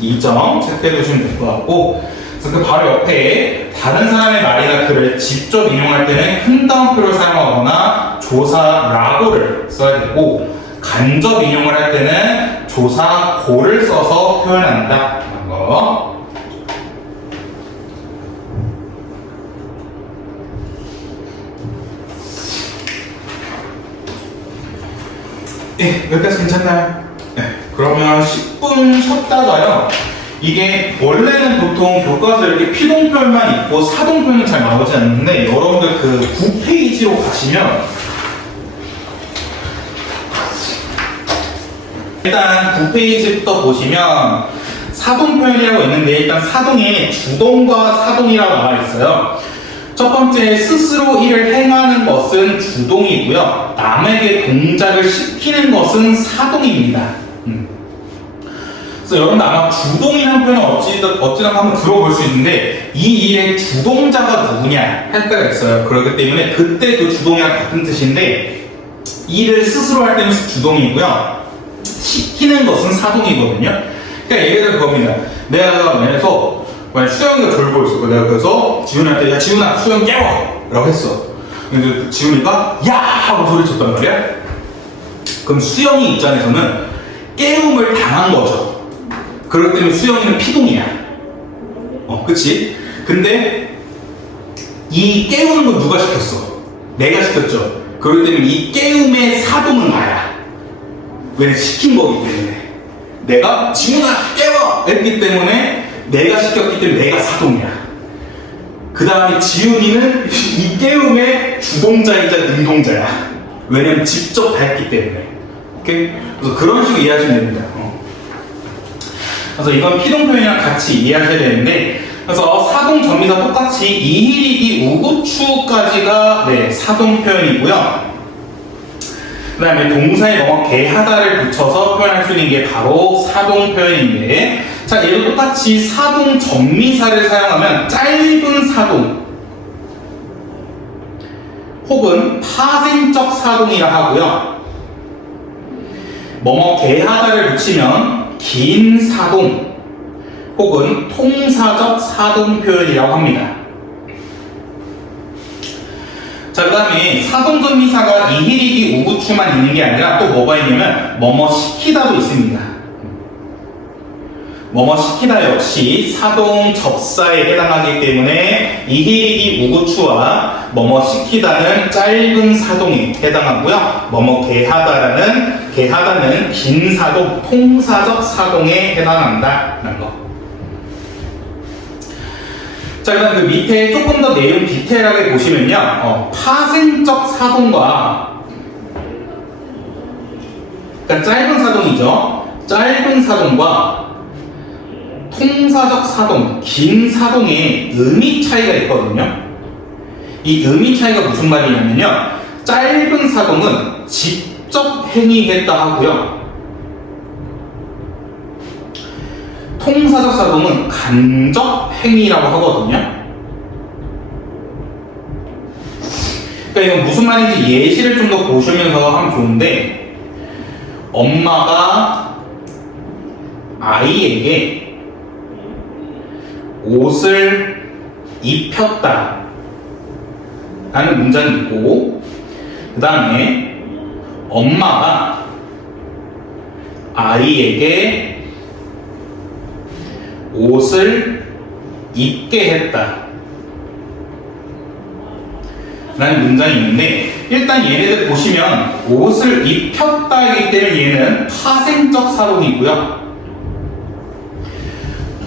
이 점 체크해 두시면 될 것 같고, 그래서 그 바로 옆에 다른 사람의 말이나 글을 직접 인용할 때는 큰 따옴표를 사용하거나 조사라고를 써야 되고, 간접 인용을 할 때는 조사고를 써서 표현한다 라는 거. 네, 여기까지 괜찮나요? 네, 그러면 10분 쉬었다가요. 이게 원래는 보통 교과서 이렇게 피동표만 있고 사동표는 잘 나오지 않는데, 여러분들 그 9페이지로 가시면 일단 9페이지부터 보시면 사동표현이라고 있는데, 일단 사동에 주동과 사동이라고 나와 있어요. 첫 번째, 스스로 일을 행하는 것은 주동이고요. 남에게 동작을 시키는 것은 사동입니다. 그래서 여러분들 아마 주동이라는 표현은 어찌나 한번 들어볼 수 있는데, 이 일의 주동자가 누구냐 할 때가 있어요. 그렇기 때문에 그때 그 주동이랑 같은 뜻인데, 일을 스스로 할 때는 주동이고요. 시키는 것은 사동이거든요. 그러니까 예를 들어 겁니다. 내가 만약에서 수영이가 졸고 있어. 내가 그래서 지훈한테, 야 지훈아 수영 깨워! 라고 했어. 근데 지훈이가 야! 하고 소리쳤단 말이야. 그럼 수영이 입장에서는 깨움을 당한 거죠. 그렇기 때문에 수영이는 피동이야. 그치? 근데 이 깨우는 건 누가 시켰어? 내가 시켰죠. 그렇기 때문에 이 깨움의 사동은 나야. 왜 시킨 거기 때문에. 내가 지훈아 깨워! 했기 때문에 내가 시켰기 때문에 내가 사동이야. 그 다음에 지훈이는 이 깨움의 주동자이자 능동자야. 왜냐면 직접 다 했기 때문에. 오케이? 그래서 그런 식으로 이해하시면 됩니다. 그래서 이건 피동표현이랑 같이 이해하셔야 되는데, 그래서 사동 전미사 똑같이 이희리기 우구추까지가 네, 사동 표현이고요. 그 다음에 동사에 뭐뭐 개하다를 붙여서 표현할 수 있는 게 바로 사동 표현인데, 자, 얘도 똑같이 사동 전미사를 사용하면 짧은 사동 혹은 파생적 사동이라 하고요. 뭐뭐 개하다를 붙이면 긴 사동 혹은 통사적 사동 표현이라고 합니다. 자, 그 다음에 사동전미사가 이희리기 우구추만 있는 게 아니라 또 뭐가 있냐면 뭐뭐 시키다도 있습니다. 뭐뭐 시키다 역시 사동 접사에 해당하기 때문에 이희리기 우구추와 뭐뭐 시키다는 짧은 사동에 해당하고요. 뭐뭐 개하다는 긴 사동, 통사적 사동에 해당한다는 거. 자, 그럼 그 밑에 조금 더 내용 디테일하게 보시면요. 파생적 사동과, 그러니까 짧은 사동이죠. 짧은 사동과 통사적 사동, 긴 사동의 의미 차이가 있거든요. 이 의미 차이가 무슨 말이냐면요. 짧은 사동은 직접 행위했다 하고요. 통사적 사동은 간접 행위라고 하거든요. 그러니까 이건 무슨 말인지 예시를 좀 더 보시면서 하면 좋은데, 엄마가 아이에게 옷을 입혔다 라는 문장이 있고, 그 다음에 엄마가 아이에게 옷을 입게 했다 라는 문장이 있는데, 일단 얘네들 보시면 옷을 입혔다이기 때문에 얘는 파생적 사동이고요.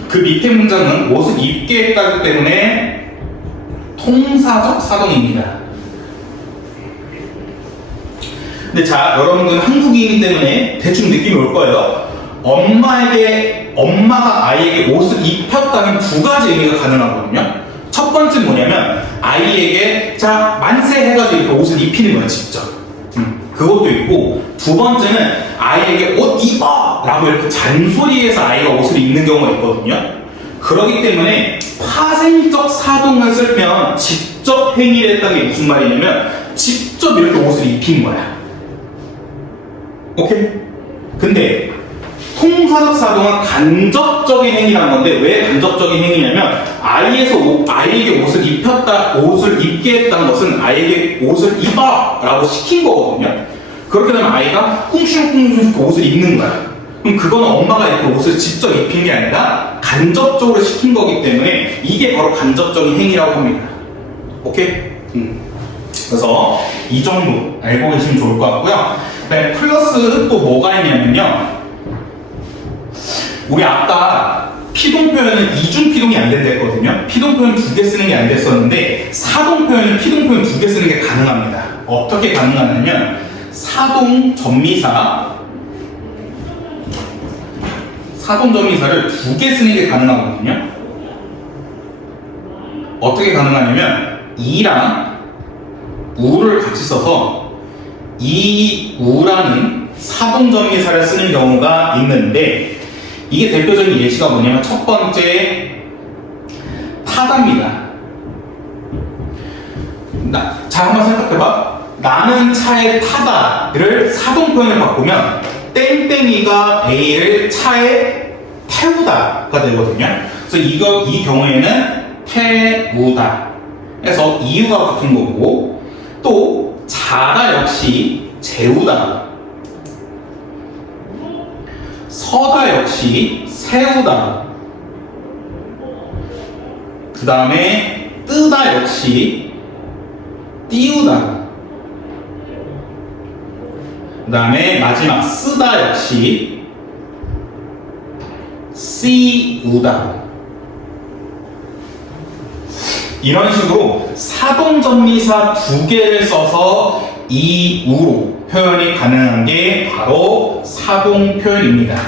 그 밑에 문장은 옷을 입게 했다기 때문에 통사적 사동입니다. 근데 자, 여러분들은 한국인이기 때문에 대충 느낌이 올 거예요. 엄마가 아이에게 옷을 입혔다는 두 가지 의미가 가능하거든요. 첫 번째 뭐냐면 아이에게 자 만세 해가지고 이렇게 옷을 입히는 거야, 직접. 그것도 있고, 두 번째는 아이에게 옷 입어! 라고 이렇게 잔소리해서 아이가 옷을 입는 경우가 있거든요. 그렇기 때문에 파생적 사동을 쓰면 직접 행위를 했다는 게 무슨 말이냐면 직접 이렇게 옷을 입힌 거야. 오케이? 근데 통사적 사동은 간접적인 행위라는 건데, 왜 간접적인 행위냐면 아이에게 옷을 입게 했다는 것은 아이에게 옷을 입어! 라고 시킨 거거든요. 그렇게 되면 아이가 꿍시렁꿍시렁 옷을 입는 거야. 그럼 그거는 엄마가 이렇게 옷을 직접 입힌 게 아니라 간접적으로 시킨 거기 때문에 이게 바로 간접적인 행위라고 합니다. 오케이? 그래서 이 정도 알고 계시면 좋을 것 같고요. 네, 플러스 또 뭐가 있냐면요. 우리 아까 피동 표현은 이중 피동이 안 된다 했거든요. 피동 표현 2개 쓰는 게 안 됐었는데, 사동 표현은 피동 표현 2개 쓰는 게 가능합니다. 어떻게 가능하냐면 사동 전미사를 2개 쓰는 게 가능하거든요. 어떻게 가능하냐면 이랑 우를 같이 써서 이우라는 사동 전미사를 쓰는 경우가 있는데, 이게 대표적인 예시가 뭐냐면 첫 번째 타다입니다. 자, 한번 생각해봐. 나는 차에 타다를 사동 표현을 바꾸면 땡땡이가 A를 차에 태우다가 되거든요. 그래서 이 경우에는 태우다 해서 이유가 붙은 거고, 또 자다 역시 재우다, 서다 역시 세우다, 그 다음에 뜨다 역시 띄우다, 그 다음에 마지막 쓰다 역시 씌우다. 이런 식으로 사동전미사 2개를 써서 이우로 표현이 가능한 게 바로 사동 표현입니다.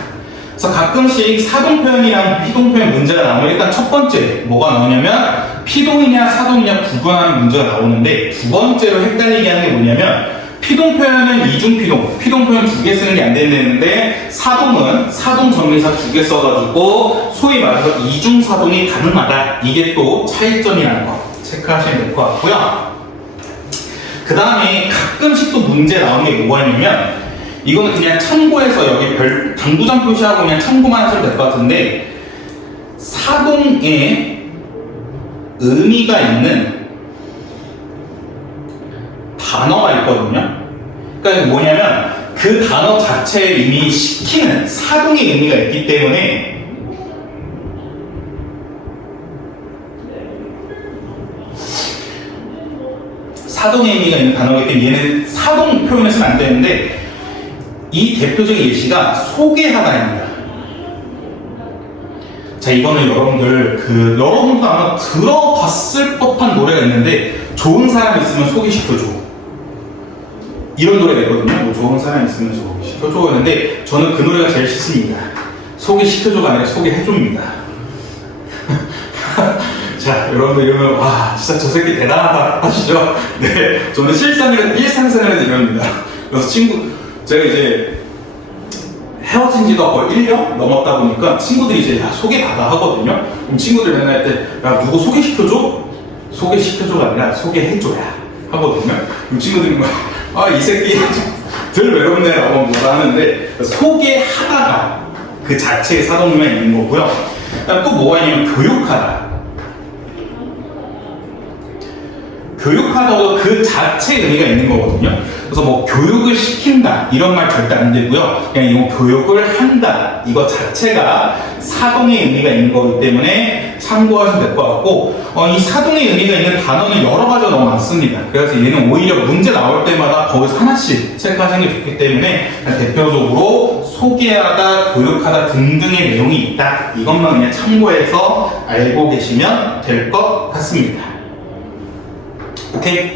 그래서 가끔씩 사동 표현이랑 피동 표현 문제가 나오면 일단 첫 번째 뭐가 나오냐면 피동이냐 사동이냐 구분하는 문제가 나오는데 두 번째로 헷갈리게 하는 게 뭐냐면 피동 표현은 이중피동, 피동 표현 두 개 쓰는 게 안 되는데 사동은 사동 정리사 두 개 써가지고 소위 말해서 이중사동이 가능하다. 이게 또 차이점이라는 거 체크하시면 될 것 같고요. 그 다음에 가끔씩 또 문제 나오는 게 뭐가 있냐면 이거는 그냥 참고해서 여기 당구장 표시하고 그냥 참고만 하셔도 될 것 같은데 사동에 의미가 있는 단어가 있거든요. 그러니까 뭐냐면 그 단어 자체에 이미 시키는 사동의 의미가 있기 때문에 사동의 의미가 있는 단어이기 때문에 얘는 사동 표현을 쓰면 안 되는데 이 대표적인 예시가 소개하다입니다. 자, 이거는 여러분들 여러분도 아마 들어봤을 법한 노래가 있는데 좋은 사람 있으면 소개시켜줘. 이런 노래가 있거든요. 뭐 좋은 사람 있으면 소개시켜줘 했는데 저는 그 노래가 제일 싫습니다. 소개시켜줘가 아니라 소개해줍니다. 자, 여러분들 이러면 와 진짜 저 새끼 대단하다 하시죠? 네, 저는 일상생활에서 이럽니다. 그래서 제가 이제 헤어진 지가 거의 1년 넘었다 보니까 친구들이 이제 야, 소개받아 하거든요. 그럼 친구들 맨날 할 때 야, 누구 소개시켜줘? 소개시켜줘가 아니라 소개해줘야 하거든요. 그럼 친구들이 막 아, 이 새끼 덜 외롭네 라고 뭐라 하는데 소개하다가 그 자체의 사동만 있는 거고요. 그다음 또 뭐가 있냐면 교육하다. 교육하다도 그 자체의 의미가 있는 거거든요. 그래서 뭐 교육을 시킨다 이런 말 절대 안 되고요. 그냥 이거 교육을 한다 이거 자체가 사동의 의미가 있는 거기 때문에 참고하시면 될 것 같고 이 사동의 의미가 있는 단어는 여러 가지가 너무 많습니다. 그래서 얘는 오히려 문제 나올 때마다 거기서 하나씩 체크하시는 게 좋기 때문에 대표적으로 소개하다, 교육하다 등등의 내용이 있다. 이것만 그냥 참고해서 알고 계시면 될 것 같습니다. 오케이?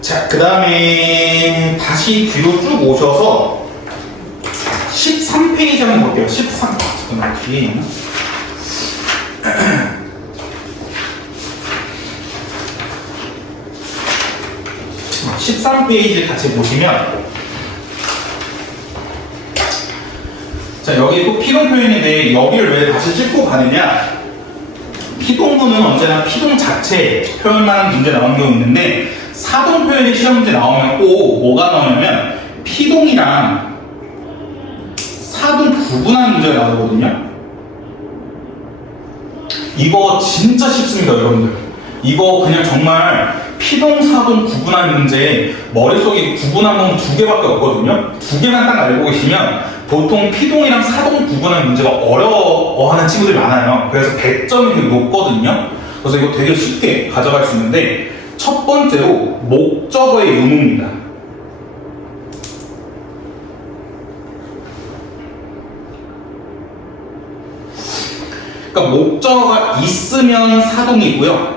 자, 그 다음에 다시 뒤로 쭉 오셔서 13페이지 한번 볼게요. 13. 잠깐만, 뒤에 있나? 13페이지 같이 보시면 자, 여기 또 피동 표현인데 여기를 왜 다시 찍고 가느냐? 피동문은 언제나 피동 자체 표현만 문제 나오는 경우 있는데 사동 표현이 시험 문제 나오면 꼭 뭐가 나오냐면 피동이랑 사동 구분하는 문제가 나오거든요. 이거 진짜 쉽습니다, 여러분들. 이거 그냥 정말 피동, 사동 구분하는 문제 머릿속에 구분한 건 두 개밖에 없거든요. 두 개만 딱 알고 계시면 보통 피동이랑 사동 구분하는 문제가 어려워하는 친구들이 많아요. 그래서 100점이 되게 높거든요. 그래서 이거 되게 쉽게 가져갈 수 있는데 첫 번째로 목적어의 의무입니다. 그러니까 목적어가 있으면 사동이고요.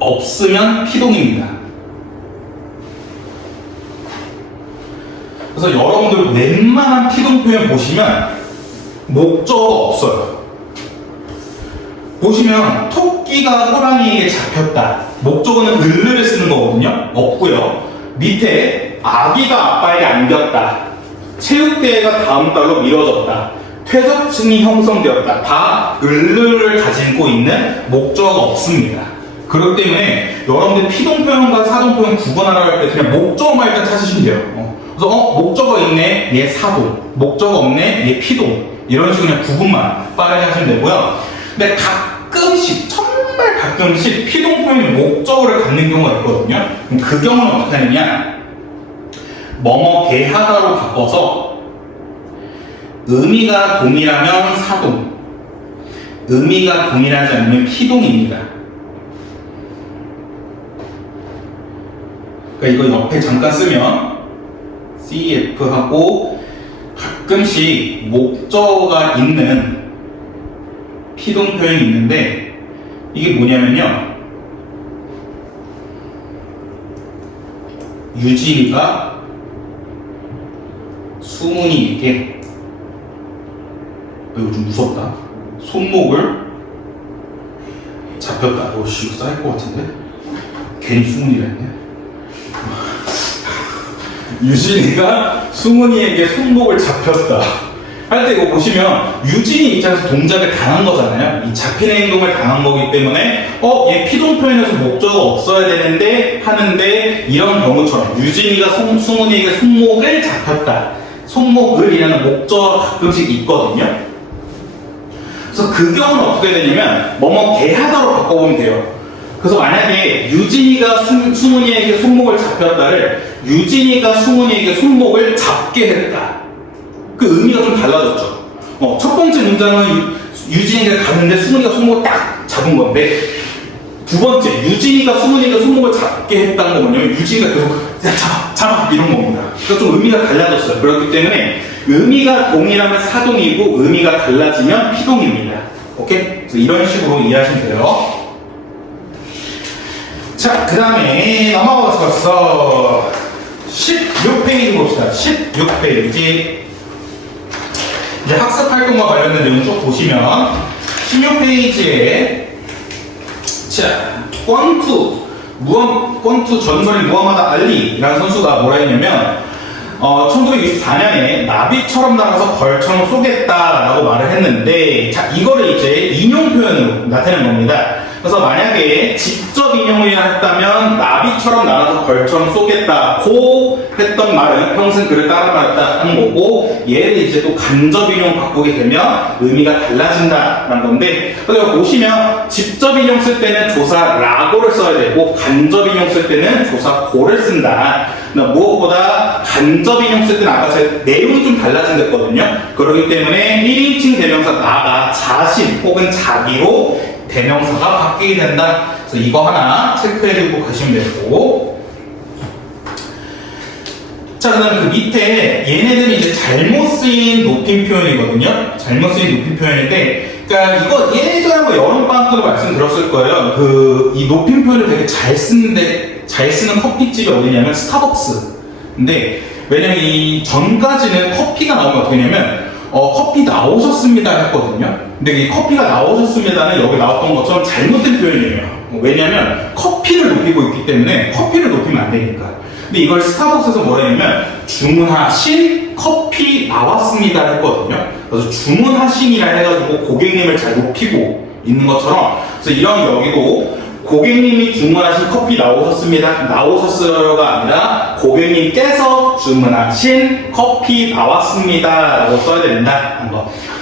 없으면 피동입니다. 그래서 여러분들 웬만한 피동 표현 보시면 목적어가 없어요. 보시면 토끼가 호랑이에게 잡혔다. 목적어는 을을 쓰는 거거든요. 없고요. 밑에 아기가 아빠에게 안겼다. 체육대회가 다음 달로 미뤄졌다. 퇴적층이 형성되었다. 다 을을 가지고 있는 목적어가 없습니다. 그렇기 때문에 여러분들 피동 표현과 사동 표현 구분하라고 할 때 그냥 목적어만 일단 찾으시면 돼요. 그래서 목적어 있네, 얘 사동. 목적어 없네, 얘 피동. 이런 식으로 그냥 구분만 빠르게 하시면 되고요. 근데 가끔씩, 정말 가끔씩 피동 표현이 목적어를 갖는 경우가 있거든요. 그럼 그 경우는 어떻게 하느냐? 뭐뭐 개하다로 바꿔서 의미가 동일하면 사동, 의미가 동일하지 않으면 피동입니다. 그러니까 이거 옆에 잠깐 쓰면 CF하고 가끔씩 목적어가 있는 피동 표현이 있는데 이게 뭐냐면요. 유진이가 수문이에게 이거 좀 무섭다. 손목을 잡혔다. 오씨 이거 쌓일 것 같은데? 괜히 수문이라 했네. 유진이가 수문이에게 손목을 잡혔다 할 때 이거 보시면 유진이 입장에서 동작을 당한 거잖아요. 이 잡히는 행동을 당한 거기 때문에 얘 피동 표현에서 목적어가 없어야 되는데 하는데 이런 경우처럼 유진이가 수문이에게 손목을 잡혔다. 손목을이라는 목적어가 가끔씩 있거든요. 그래서 그 경우는 어떻게 되냐면 뭐뭐 개하다로 바꿔보면 돼요. 그래서 만약에 유진이가 수문이에게 손목을 잡혔다를 유진이가 수문이에게 손목을 잡게 했다. 그 의미가 좀 달라졌죠. 첫 번째 문장은 유진이가 갔는데 수문이가 손목을 딱 잡은 건데 두 번째 유진이가 수문이가 손목을 잡게 했다는 건 뭐냐면 유진이가 계속 야 잡아 이런 겁니다. 그러니까 좀 의미가 달라졌어요. 그렇기 때문에 의미가 동일하면 사동이고 의미가 달라지면 피동입니다. 오케이? 그래서 이런 식으로 이해하시면 돼요. 자, 그 다음에 넘어가서 16페이지 봅시다. 16페이지. 이제 학습 활동과 관련된 내용 쭉 보시면 16페이지에 자, 권투 전설이 무하마드 알리라는 선수가 뭐라 했냐면 1964년에 나비처럼 날아서 벌처럼 쏘겠다라고 말을 했는데 자, 이거를 이제 인용 표현으로 나타내는 겁니다. 그래서 만약에 직접 인용이라 했다면 나비처럼 날아서 벌처럼 쏘겠다고 했던 말은 평생 그를 따라 말했다 하는 거고 얘를 이제 또 간접 인용 바꾸게 되면 의미가 달라진다라는 건데 그래서 보시면 직접 인용 쓸 때는 조사 라고를 써야 되고 간접 인용 쓸 때는 조사 고를 쓴다. 무엇보다 간접 인용 쓸 때는 아까 제가 내용이 좀 달라진댔거든요. 그렇기 때문에 1인칭 대명사 나가 자신 혹은 자기로 대명사가 바뀌게 된다. 그래서 이거 하나 체크해주고 가시면 되고. 자, 그 다음에 그 밑에 얘네들이 이제 잘못 쓰인 높임 표현이거든요. 잘못 쓰인 높임 표현인데, 그러니까 이거 예전에 뭐 여름방학 때도 말씀드렸을 거예요. 이 높임 표현을 되게 잘 쓰는 커피집이 어디냐면 스타벅스. 근데 왜냐면 이 전까지는 커피가 나오면 어떻게 하냐면 커피 나오셨습니다 했거든요. 근데 이 커피가 나오셨습니다는 여기 나왔던 것처럼 잘못된 표현이에요. 왜냐면 커피를 높이고 있기 때문에 커피를 높이면 안 되니까. 근데 이걸 스타벅스에서 뭐라 했냐면 주문하신 커피 나왔습니다 했거든요. 그래서 주문하신이라 해가지고 고객님을 잘 높이고 있는 것처럼 그래서 이런 여기도 고객님이 주문하신 커피 나오셨어요가 아니라 고객님께서 주문하신 커피 나왔습니다 라고 써야 된다.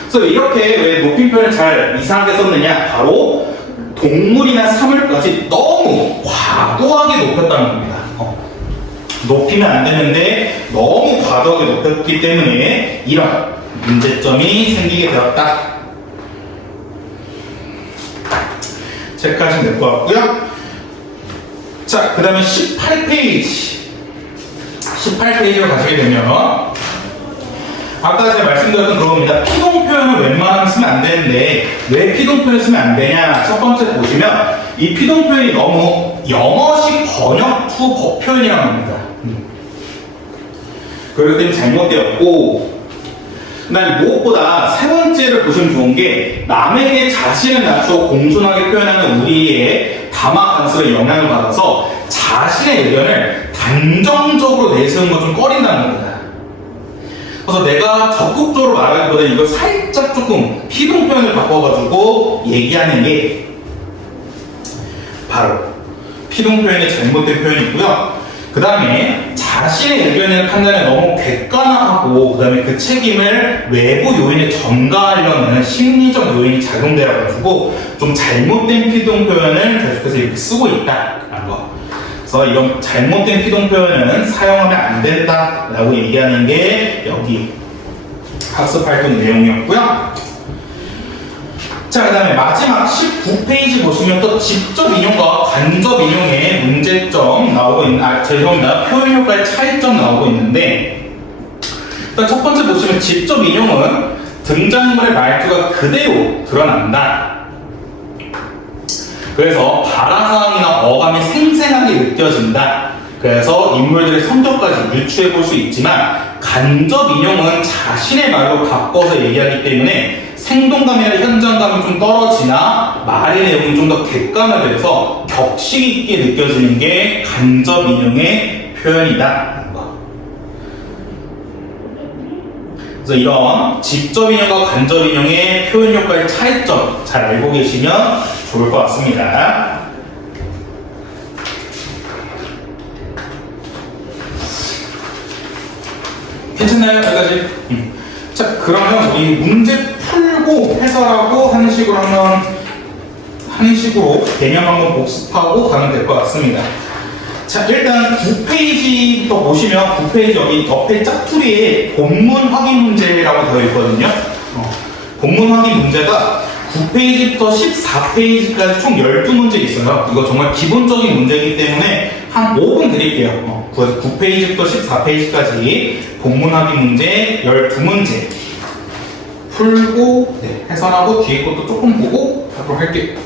그래서 이렇게 왜 높임 표현을 잘 이상하게 썼느냐? 바로 동물이나 사물까지 너무 과도하게 높였다는 겁니다. 높이면 안 되는데 너무 과도하게 높였기 때문에 이런 문제점이 생기게 되었다. 체크하시면 될 것 같고요. 자, 그 다음에 18페이지로 가시게 되면 아까 제가 말씀드렸던 그겁니다. 피동 표현을 웬만하면 쓰면 안 되는데 왜 피동 표현을 쓰면 안 되냐? 첫 번째 보시면 이 피동 표현이 너무 영어식 번역 투 표현이라는 겁니다. 그렇기 때문에 잘못되었고 난 무엇보다 세 번째를 보시면 좋은 게 남에게 자신을 낮추어 공손하게 표현하는 우리의 담화 간섭에 영향을 받아서 자신의 의견을 단정적으로 내세우는 것 좀 꺼린다는 겁니다. 그래서 내가 적극적으로 말하기보다 이걸 살짝 조금 피동 표현을 바꿔가지고 얘기하는 게 바로 피동 표현의 잘못된 표현이고요. 그 다음에 자신의 의견을 판단에 너무 객관화하고 그 다음에 그 책임을 외부 요인에 전가하려는 심리적 요인이 작용되어가지고 좀 잘못된 피동 표현을 계속해서 이렇게 쓰고 있다라는 거. 그래서 이런 잘못된 피동 표현은 사용하면 안 된다라고 얘기하는 게 여기 학습 활동 내용이었고요. 자, 그 다음에 마지막 19페이지 보시면 또 직접 인용과 간접 인용의 문제점 나오고 있는, 죄송합니다. 표현 효과의 차이점 나오고 있는데, 일단 첫 번째 보시면 직접 인용은 등장인물의 말투가 그대로 드러난다. 그래서 발화사항이나 어감이 생생하게 느껴진다. 그래서 인물들의 성격까지 유추해 볼 수 있지만 간접 인용은 자신의 말로 바꿔서 얘기하기 때문에 생동감이나 현장감이 좀 떨어지나 말의 내용이 좀 더 객관화가 돼서 격식 있게 느껴지는 게 간접 인용의 표현이다. 그래서 이런 직접 인용과 간접 인용의 표현 효과의 차이점 잘 알고 계시면 좋을 것 같습니다. 괜찮나요? 여기까지? 자, 그러면 이 문제 풀고 해설하고 하는 식으로 개념 한번 복습하고 가면 될 것 같습니다. 자, 일단 9페이지부터 보시면 9페이지 여기 옆에 짝투리에 본문 확인 문제라고 되어 있거든요. 본문 확인 문제가 9페이지부터 14페이지까지 총 12문제 있어요. 이거 정말 기본적인 문제이기 때문에 한 5분 드릴게요. 9페이지부터 14페이지까지 본문 확인 문제 12문제 풀고 해설하고 뒤에 것도 조금 보고 하도록 할게요.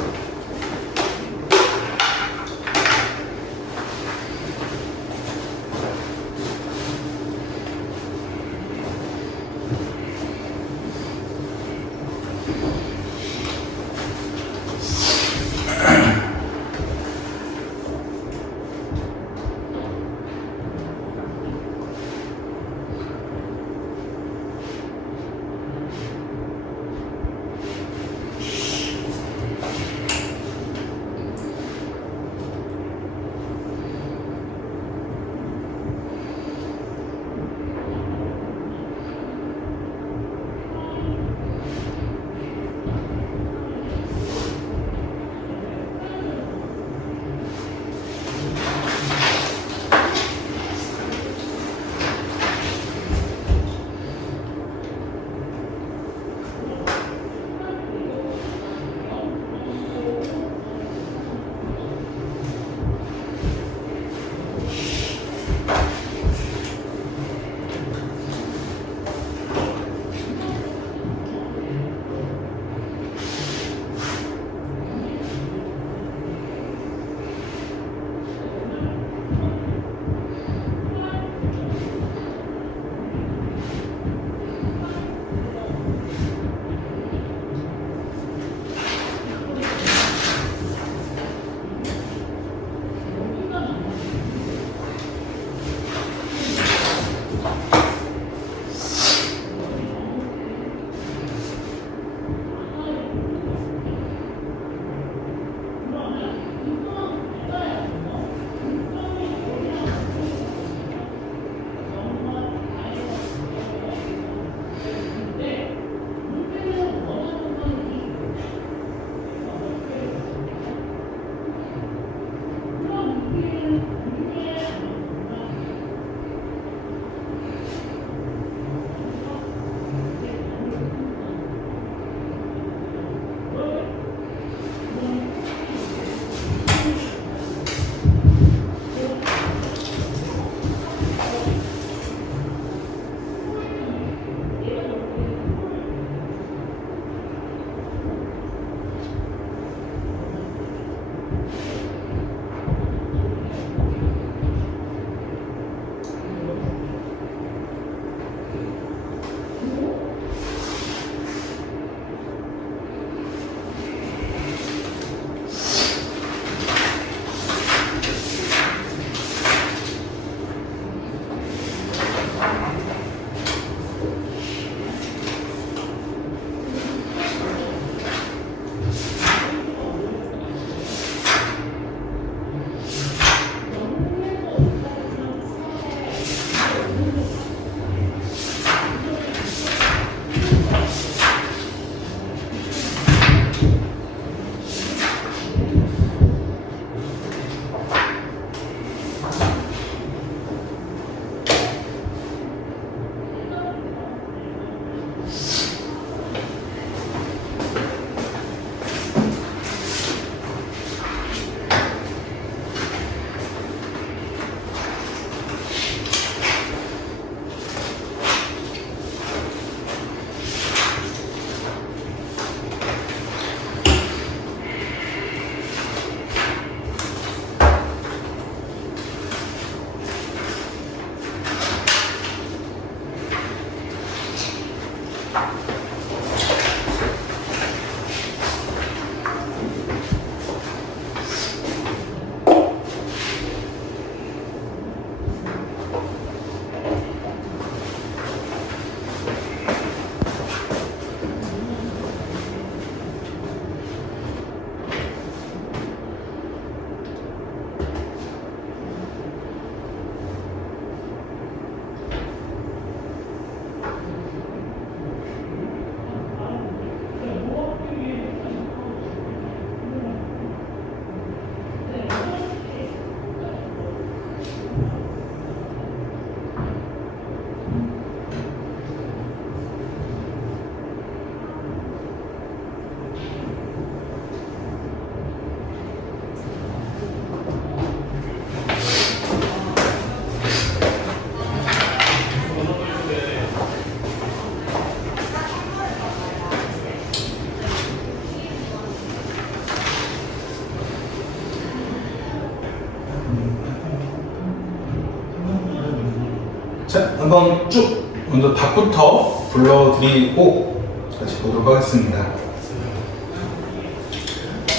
자, 한번 쭉 먼저 답부터 불러드리고 같이 보도록 하겠습니다.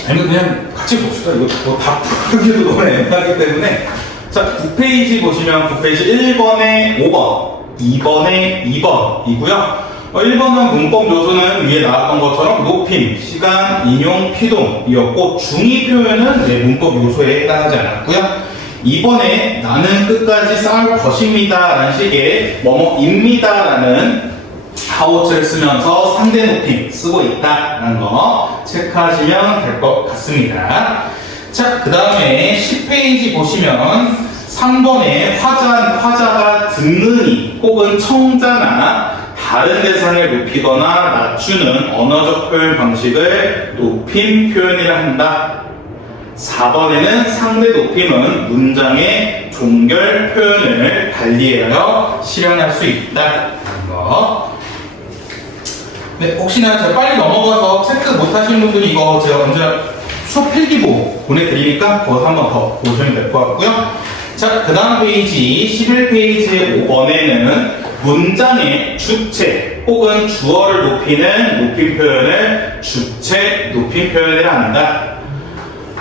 아니면 그냥 같이 봅시다. 이거 답 부르기도 너무 애매하기 때문에. 자, 9페이지 보시면 9페이지 1번에 5번, 2번에 2번이고요. 1번은 문법 요소는 위에 나왔던 것처럼 높임, 시간, 인용, 피동이었고 중의 표현은 문법 요소에 해당하지 않았고요. 2번에 나는 끝까지 싸울 것입니다 라는 식의 뭐뭐입니다 라는 하우츠를 쓰면서 상대 높임 쓰고 있다 라는 거 체크하시면 될 것 같습니다. 자, 그 다음에 10페이지 보시면 3번에 화자가 듣는 이 혹은 청자나 다른 대상을 높이거나 낮추는 언어적 표현 방식을 높임 표현이라 한다. 4번에는 상대 높임은 문장의 종결 표현을 달리하여 실현할 수 있다는 거. 네, 혹시나 제가 빨리 넘어가서 체크 못하시는 분들이 이거 제가 언제 수업 필기보 보내드리니까 그거 한 번 더 보시면 될 것 같고요. 자, 그 다음 페이지 11페이지의 5번에는 문장의 주체 혹은 주어를 높이는 높임 표현을 주체 높임 표현이라 한다.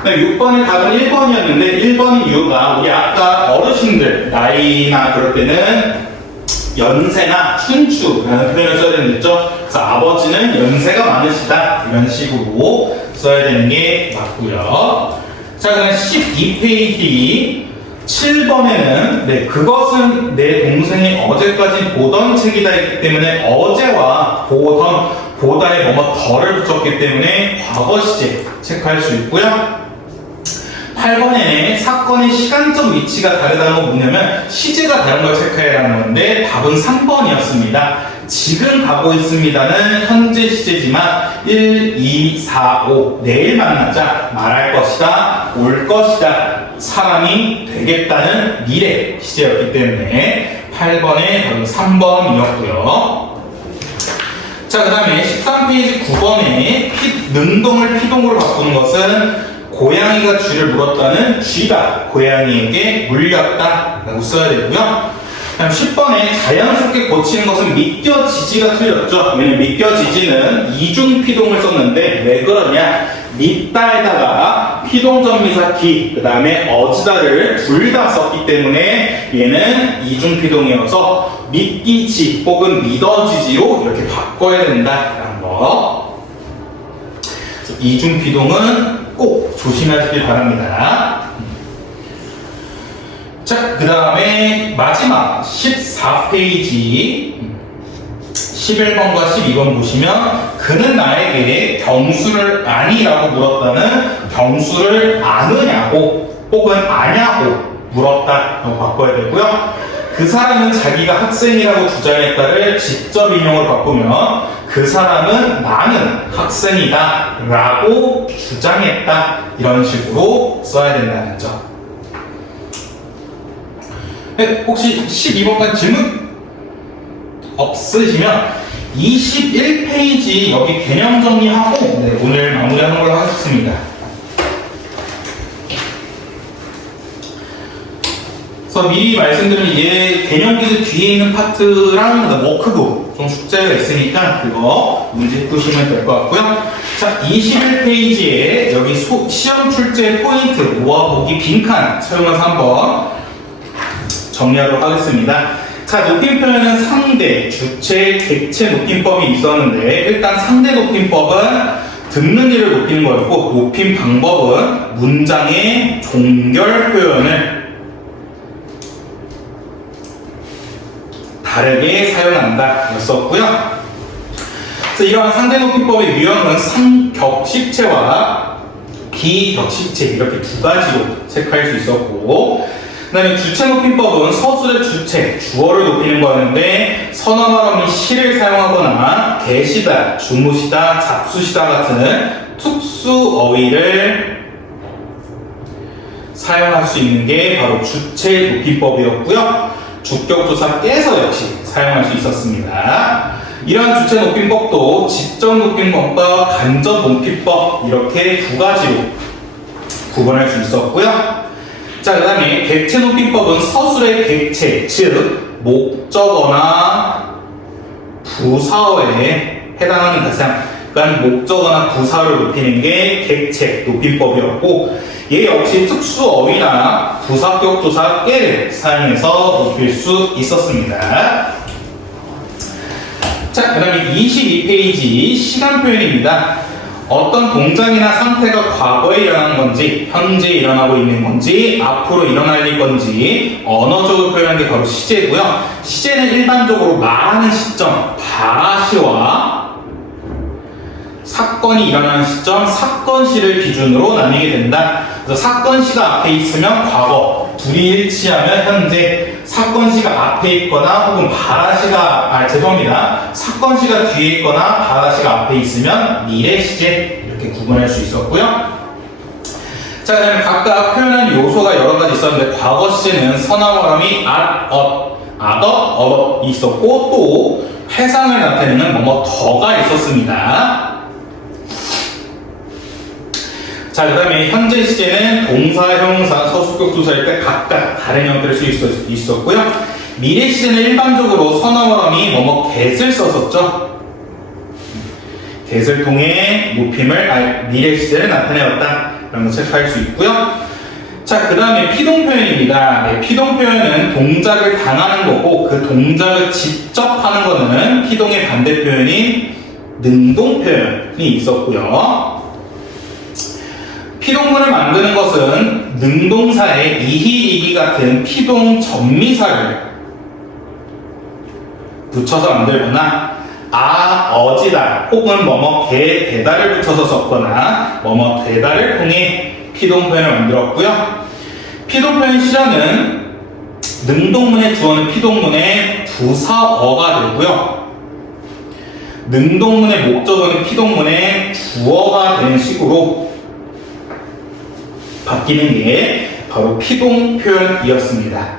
6번의 답은 1번이었는데 1번인 이유가 우리 아까 어르신들 나이나 그럴 때는 연세나 춘추라는 표현을 써야 되는 거죠. 그래서 아버지는 연세가 많으시다 이런 식으로 써야 되는 게 맞고요. 자, 그럼 12페이지 7번에는 그것은 내 동생이 어제까지 보던 책이다 했기 때문에 어제와 보다에 뭐뭐 덜을 붙였기 때문에 과거 시제 체크할 수 있고요. 8번에는 사건의 시간적 위치가 다르다는 건 뭐냐면 시제가 다른 걸 체크해라는 건데 답은 3번이었습니다. 지금 가고 있습니다는 현재 시제지만 1, 2, 4, 5 내일 만나자 말할 것이다 올 것이다 사람이 되겠다는 미래 시제였기 때문에 8번의 답은 3번이었고요. 자, 그 다음에 13페이지 9번에 능동을 피동으로 바꾸는 것은 고양이가 쥐를 물었다는 쥐가 고양이에게 물렸다 라고 써야 되고요. 다음 10번에 자연스럽게 고치는 것은 믿겨지지가 틀렸죠. 왜냐면 믿겨지지는 이중피동을 썼는데 왜 그러냐, 믿다에다가 피동전미사 기, 그 다음에 어지다를 둘 다 썼기 때문에 얘는 이중피동이어서 믿기지 혹은 믿어지지로 이렇게 바꿔야 된다라는 거. 이중피동은 꼭 조심하시길 바랍니다. 자, 그 다음에 마지막 14페이지 11번과 12번 보시면 그는 나에게 경수를 아니라고 물었다는 경수를 아느냐고 혹은 아냐고 물었다라고 바꿔야 되고요. 그 사람은 자기가 학생이라고 주장했다를 직접 인용을 바꾸면 그 사람은 나는 학생이다 라고 주장했다 이런 식으로 써야 된다는 점. 네, 혹시 12번까지 질문 없으시면 21페이지 여기 개념 정리하고 오늘 마무리하는 걸로 하겠습니다. 그래서 미리 말씀드린 얘 개념 퀴즈 뒤에 있는 파트랑 워크북 좀 숙제가 있으니까 그거 문제 푸시면 될 것 같고요. 자, 21페이지에 여기 시험 출제 포인트 모아보기 빈칸 사용해서 한번 정리하도록 하겠습니다. 자, 높임 표현은 상대, 주체, 객체 높임법이 있었는데 일단 상대 높임법은 듣는 이를 높이는 거였고 높임 방법은 문장의 종결 표현을 다르게 사용한다 였었고요. 그래서 이러한 상대 높임법의 유형은 상격식체와 비격식체 이렇게 두 가지로 체크할 수 있었고, 그 다음에 주체 높임법은 서술의 주체, 주어를 높이는 거였는데 서너 말 없는 시를 사용하거나 대시다, 주무시다, 잡수시다 같은 특수 어휘를 사용할 수 있는 게 바로 주체 높임법이었고요. 주격조사 깨서 역시 사용할 수 있었습니다. 이러한 주체 높임법도 직접 높임법과 간접 높임법 이렇게 두 가지로 구분할 수 있었고요. 자, 그 다음에 객체 높임법은 서술의 객체, 즉 목적어나 부사어에 해당하는 대상, 그러니까 목적어나 부사어를 높이는 게 객체 높임법이었고, 얘 역시 특수어휘나 부사격 조사 깨를 사용해서 높일 수 있었습니다. 자, 그 다음에 22페이지 시간 표현입니다. 어떤 동작이나 상태가 과거에 일어난 건지, 현재 일어나고 있는 건지, 앞으로 일어날 건지 언어적으로 표현한 게 바로 시제고요. 시제는 일반적으로 말하는 시점, 바라시와 사건이 일어나는 시점, 사건시를 기준으로 나뉘게 된다. 그래서 사건시가 앞에 있으면 과거, 둘이 일치하면 현재, 사건시가 앞에 있거나 혹은 사건시가 뒤에 있거나 바라시가 앞에 있으면 미래 시제, 이렇게 구분할 수 있었고요. 자, 그다음에 각각 표현한 요소가 여러 가지 있었는데, 과거 시제는 서나머럼이 어덧이 있었고, 또 해상을 나타내는 더가 있었습니다. 자, 그 다음에 현재 시제는 동사, 형사, 서술격 조사일 때 각각 다른 형태를 쓸 수 있었고요. 미래 시제는 일반적으로 서너머럼이 get을 썼었죠. get을 통해 미래 시제를 나타내었다. 라는 걸 체크할 수 있고요. 자, 그 다음에 피동 표현입니다. 네, 피동 표현은 동작을 당하는 거고, 그 동작을 직접 하는 거는 피동의 반대 표현인 능동 표현이 있었고요. 피동문을 만드는 것은 능동사의 이히, 이기 같은 피동 전미사를 붙여서 만들거나 어지다 혹은 개, 대다를 붙여서 썼거나 대다를 통해 피동 표현을 만들었고요. 피동 표현 시전은 능동문의 주어는 피동문의 부사어가 되고요. 능동문의 목적어는 피동문의 주어가 되는 식으로 바뀌는 게 바로 피동 표현이었습니다.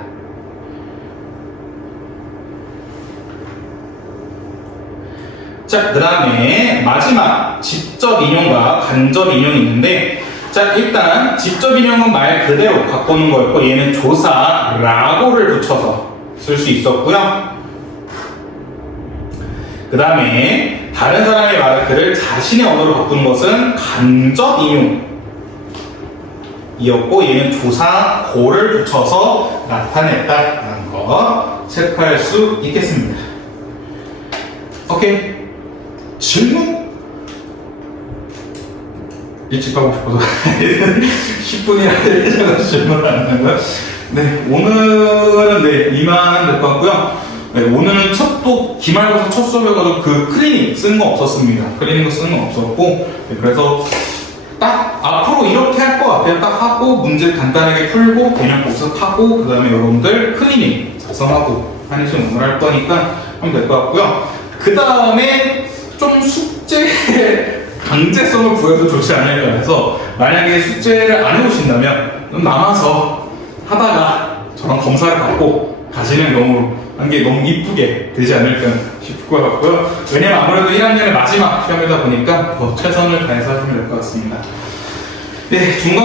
자, 그 다음에 마지막 직접 인용과 간접 인용이 있는데, 자, 일단 직접 인용은 말 그대로 갖고 오는 거였고, 얘는 조사 라고를 붙여서 쓸 수 있었고요. 그 다음에 다른 사람의 말을 그를 자신의 언어로 바꾸는 것은 간접 인용 이었고, 얘는 조사 고를 붙여서 나타냈다라는 거 체크할 수 있겠습니다. 오케이. 질문? 일찍 가고 싶어서 10분이나 되자고 질문을 안 하는 거요. 네, 오늘은 이만 될 것 같고요. 네, 오늘은 기말고사 첫 수업이어가지고 그 클리닝 쓰는 거 없었습니다. 클리닝 쓰는 거 없었고, 네, 그래서 딱 앞으로 이렇게 할 것 같아요. 딱 하고 문제 간단하게 풀고 개념 복습하고 그 다음에 여러분들 클리닝 작성하고 하는 식으로 오늘 할 거니까 하면 될 것 같고요. 그 다음에 좀 숙제 강제성을 부여도 좋지 않을까 해서, 만약에 숙제를 안 해오신다면 남아서 하다가 저랑 검사를 받고 가시는 한 게 너무 이쁘게 되지 않을까 싶을 것 같고요. 왜냐면 아무래도 1학년의 마지막 시험이다 보니까 더 최선을 다해서 하시면 될 것 같습니다. 네, 중간